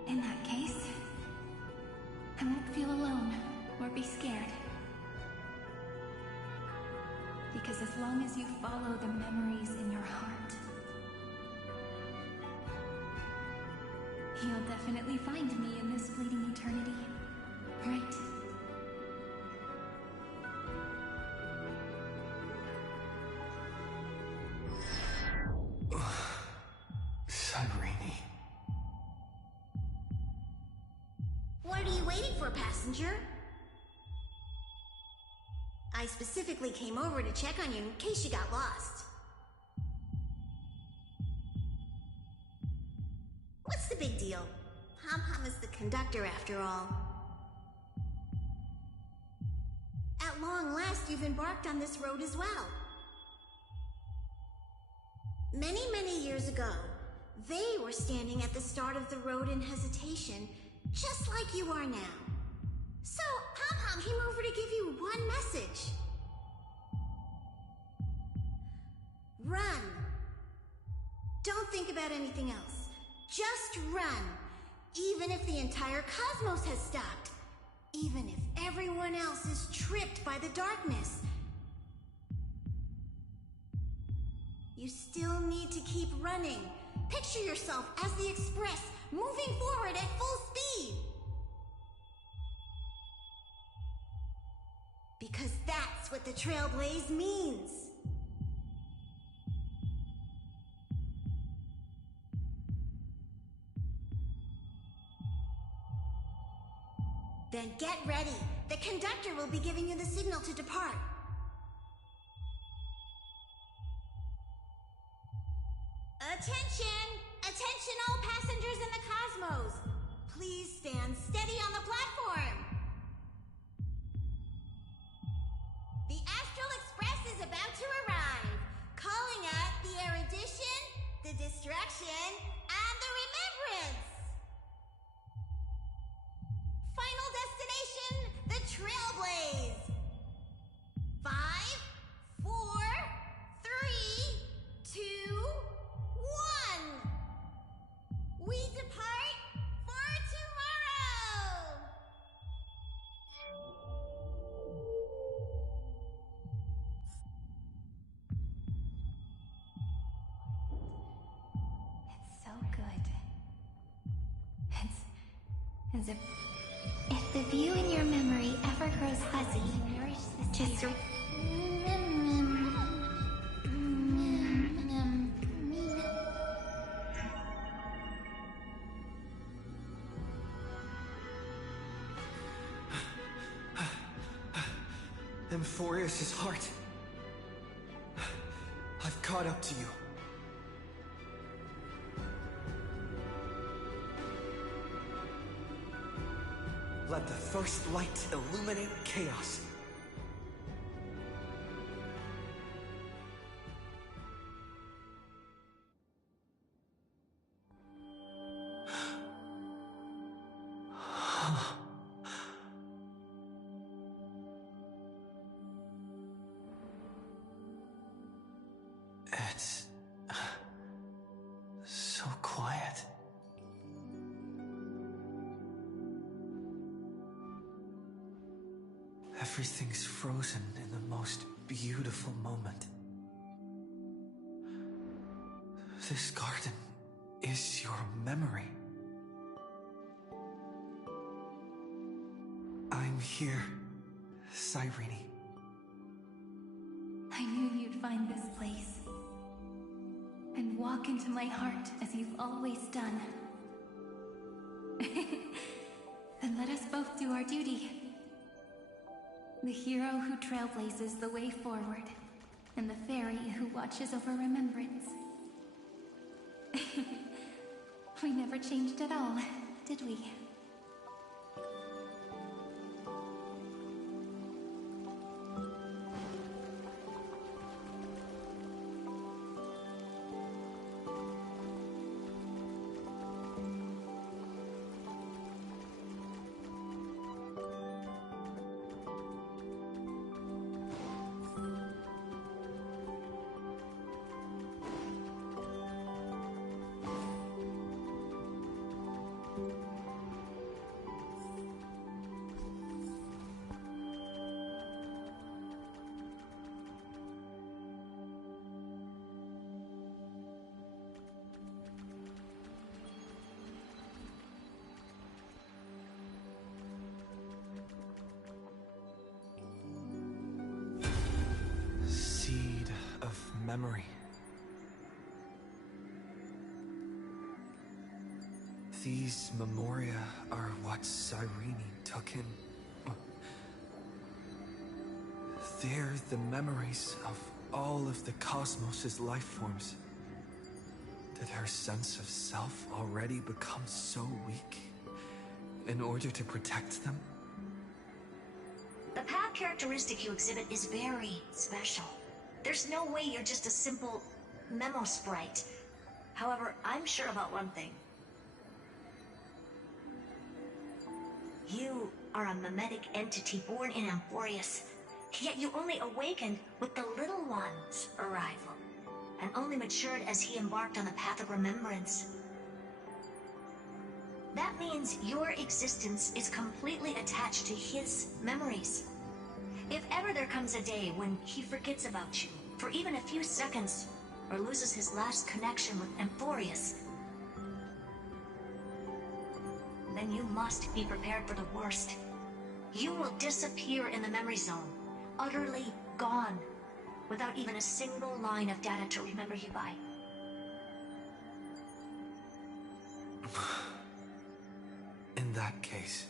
In that case, I won't feel alone or be scared. Because as long as you follow the memories in your heart, you'll definitely find me in this fleeting eternity, right? Cyrene. What are you waiting for, passenger? I specifically came over to check on you in case you got lost. What's the big deal? Pom-Pom is the conductor after all. At long last, you've embarked on this road as well. Many, many years ago, they were standing at the start of the road in hesitation, just like you are now. So, Pom-Pom came over to give you one message. Run. Don't think about anything else. Just run. Even if the entire cosmos has stopped. Even if everyone else is tripped by the darkness. You still need to keep running. Picture yourself as the Express, moving forward at full speed. Because that's what the Trailblaze means. Then get ready. The conductor will be giving you the signal to depart. Attention! Attention all passengers in the cosmos! Please stand steady on the platform! The Astral Express is about to arrive, calling out the erudition, the distraction, and the remembrance! Final destination, the Trailblaze! 5, 4, 3, 2, 1! We depart for tomorrow! It's so good. It's as if the view in your memory ever grows fuzzy, just Amphorius' heart. I've caught up to you. Let the first light illuminate chaos. So quiet. Everything's frozen in the most beautiful moment. This garden is your memory. I'm here, Cyrene. I knew you'd find this place. And walk into my heart as you've always done. Then let us both do our duty. The hero who trailblazes the way forward, and the fairy who watches over remembrance. We never changed at all, did we? Seed of memory. These memoria are what Cyrene took in. They're the memories of all of the cosmos' life forms. Did her sense of self already become so weak in order to protect them? The path characteristic you exhibit is very special. There's no way you're just a simple memo sprite. However, I'm sure about one thing. You are a mimetic entity born in Amphorius, yet you only awakened with the Little One's arrival, and only matured as he embarked on the path of remembrance. That means your existence is completely attached to his memories. If ever there comes a day when he forgets about you for even a few seconds, or loses his last connection with Amphorius, then you must be prepared for the worst. You will disappear in the memory zone, utterly gone, without even a single line of data to remember you by. In that case,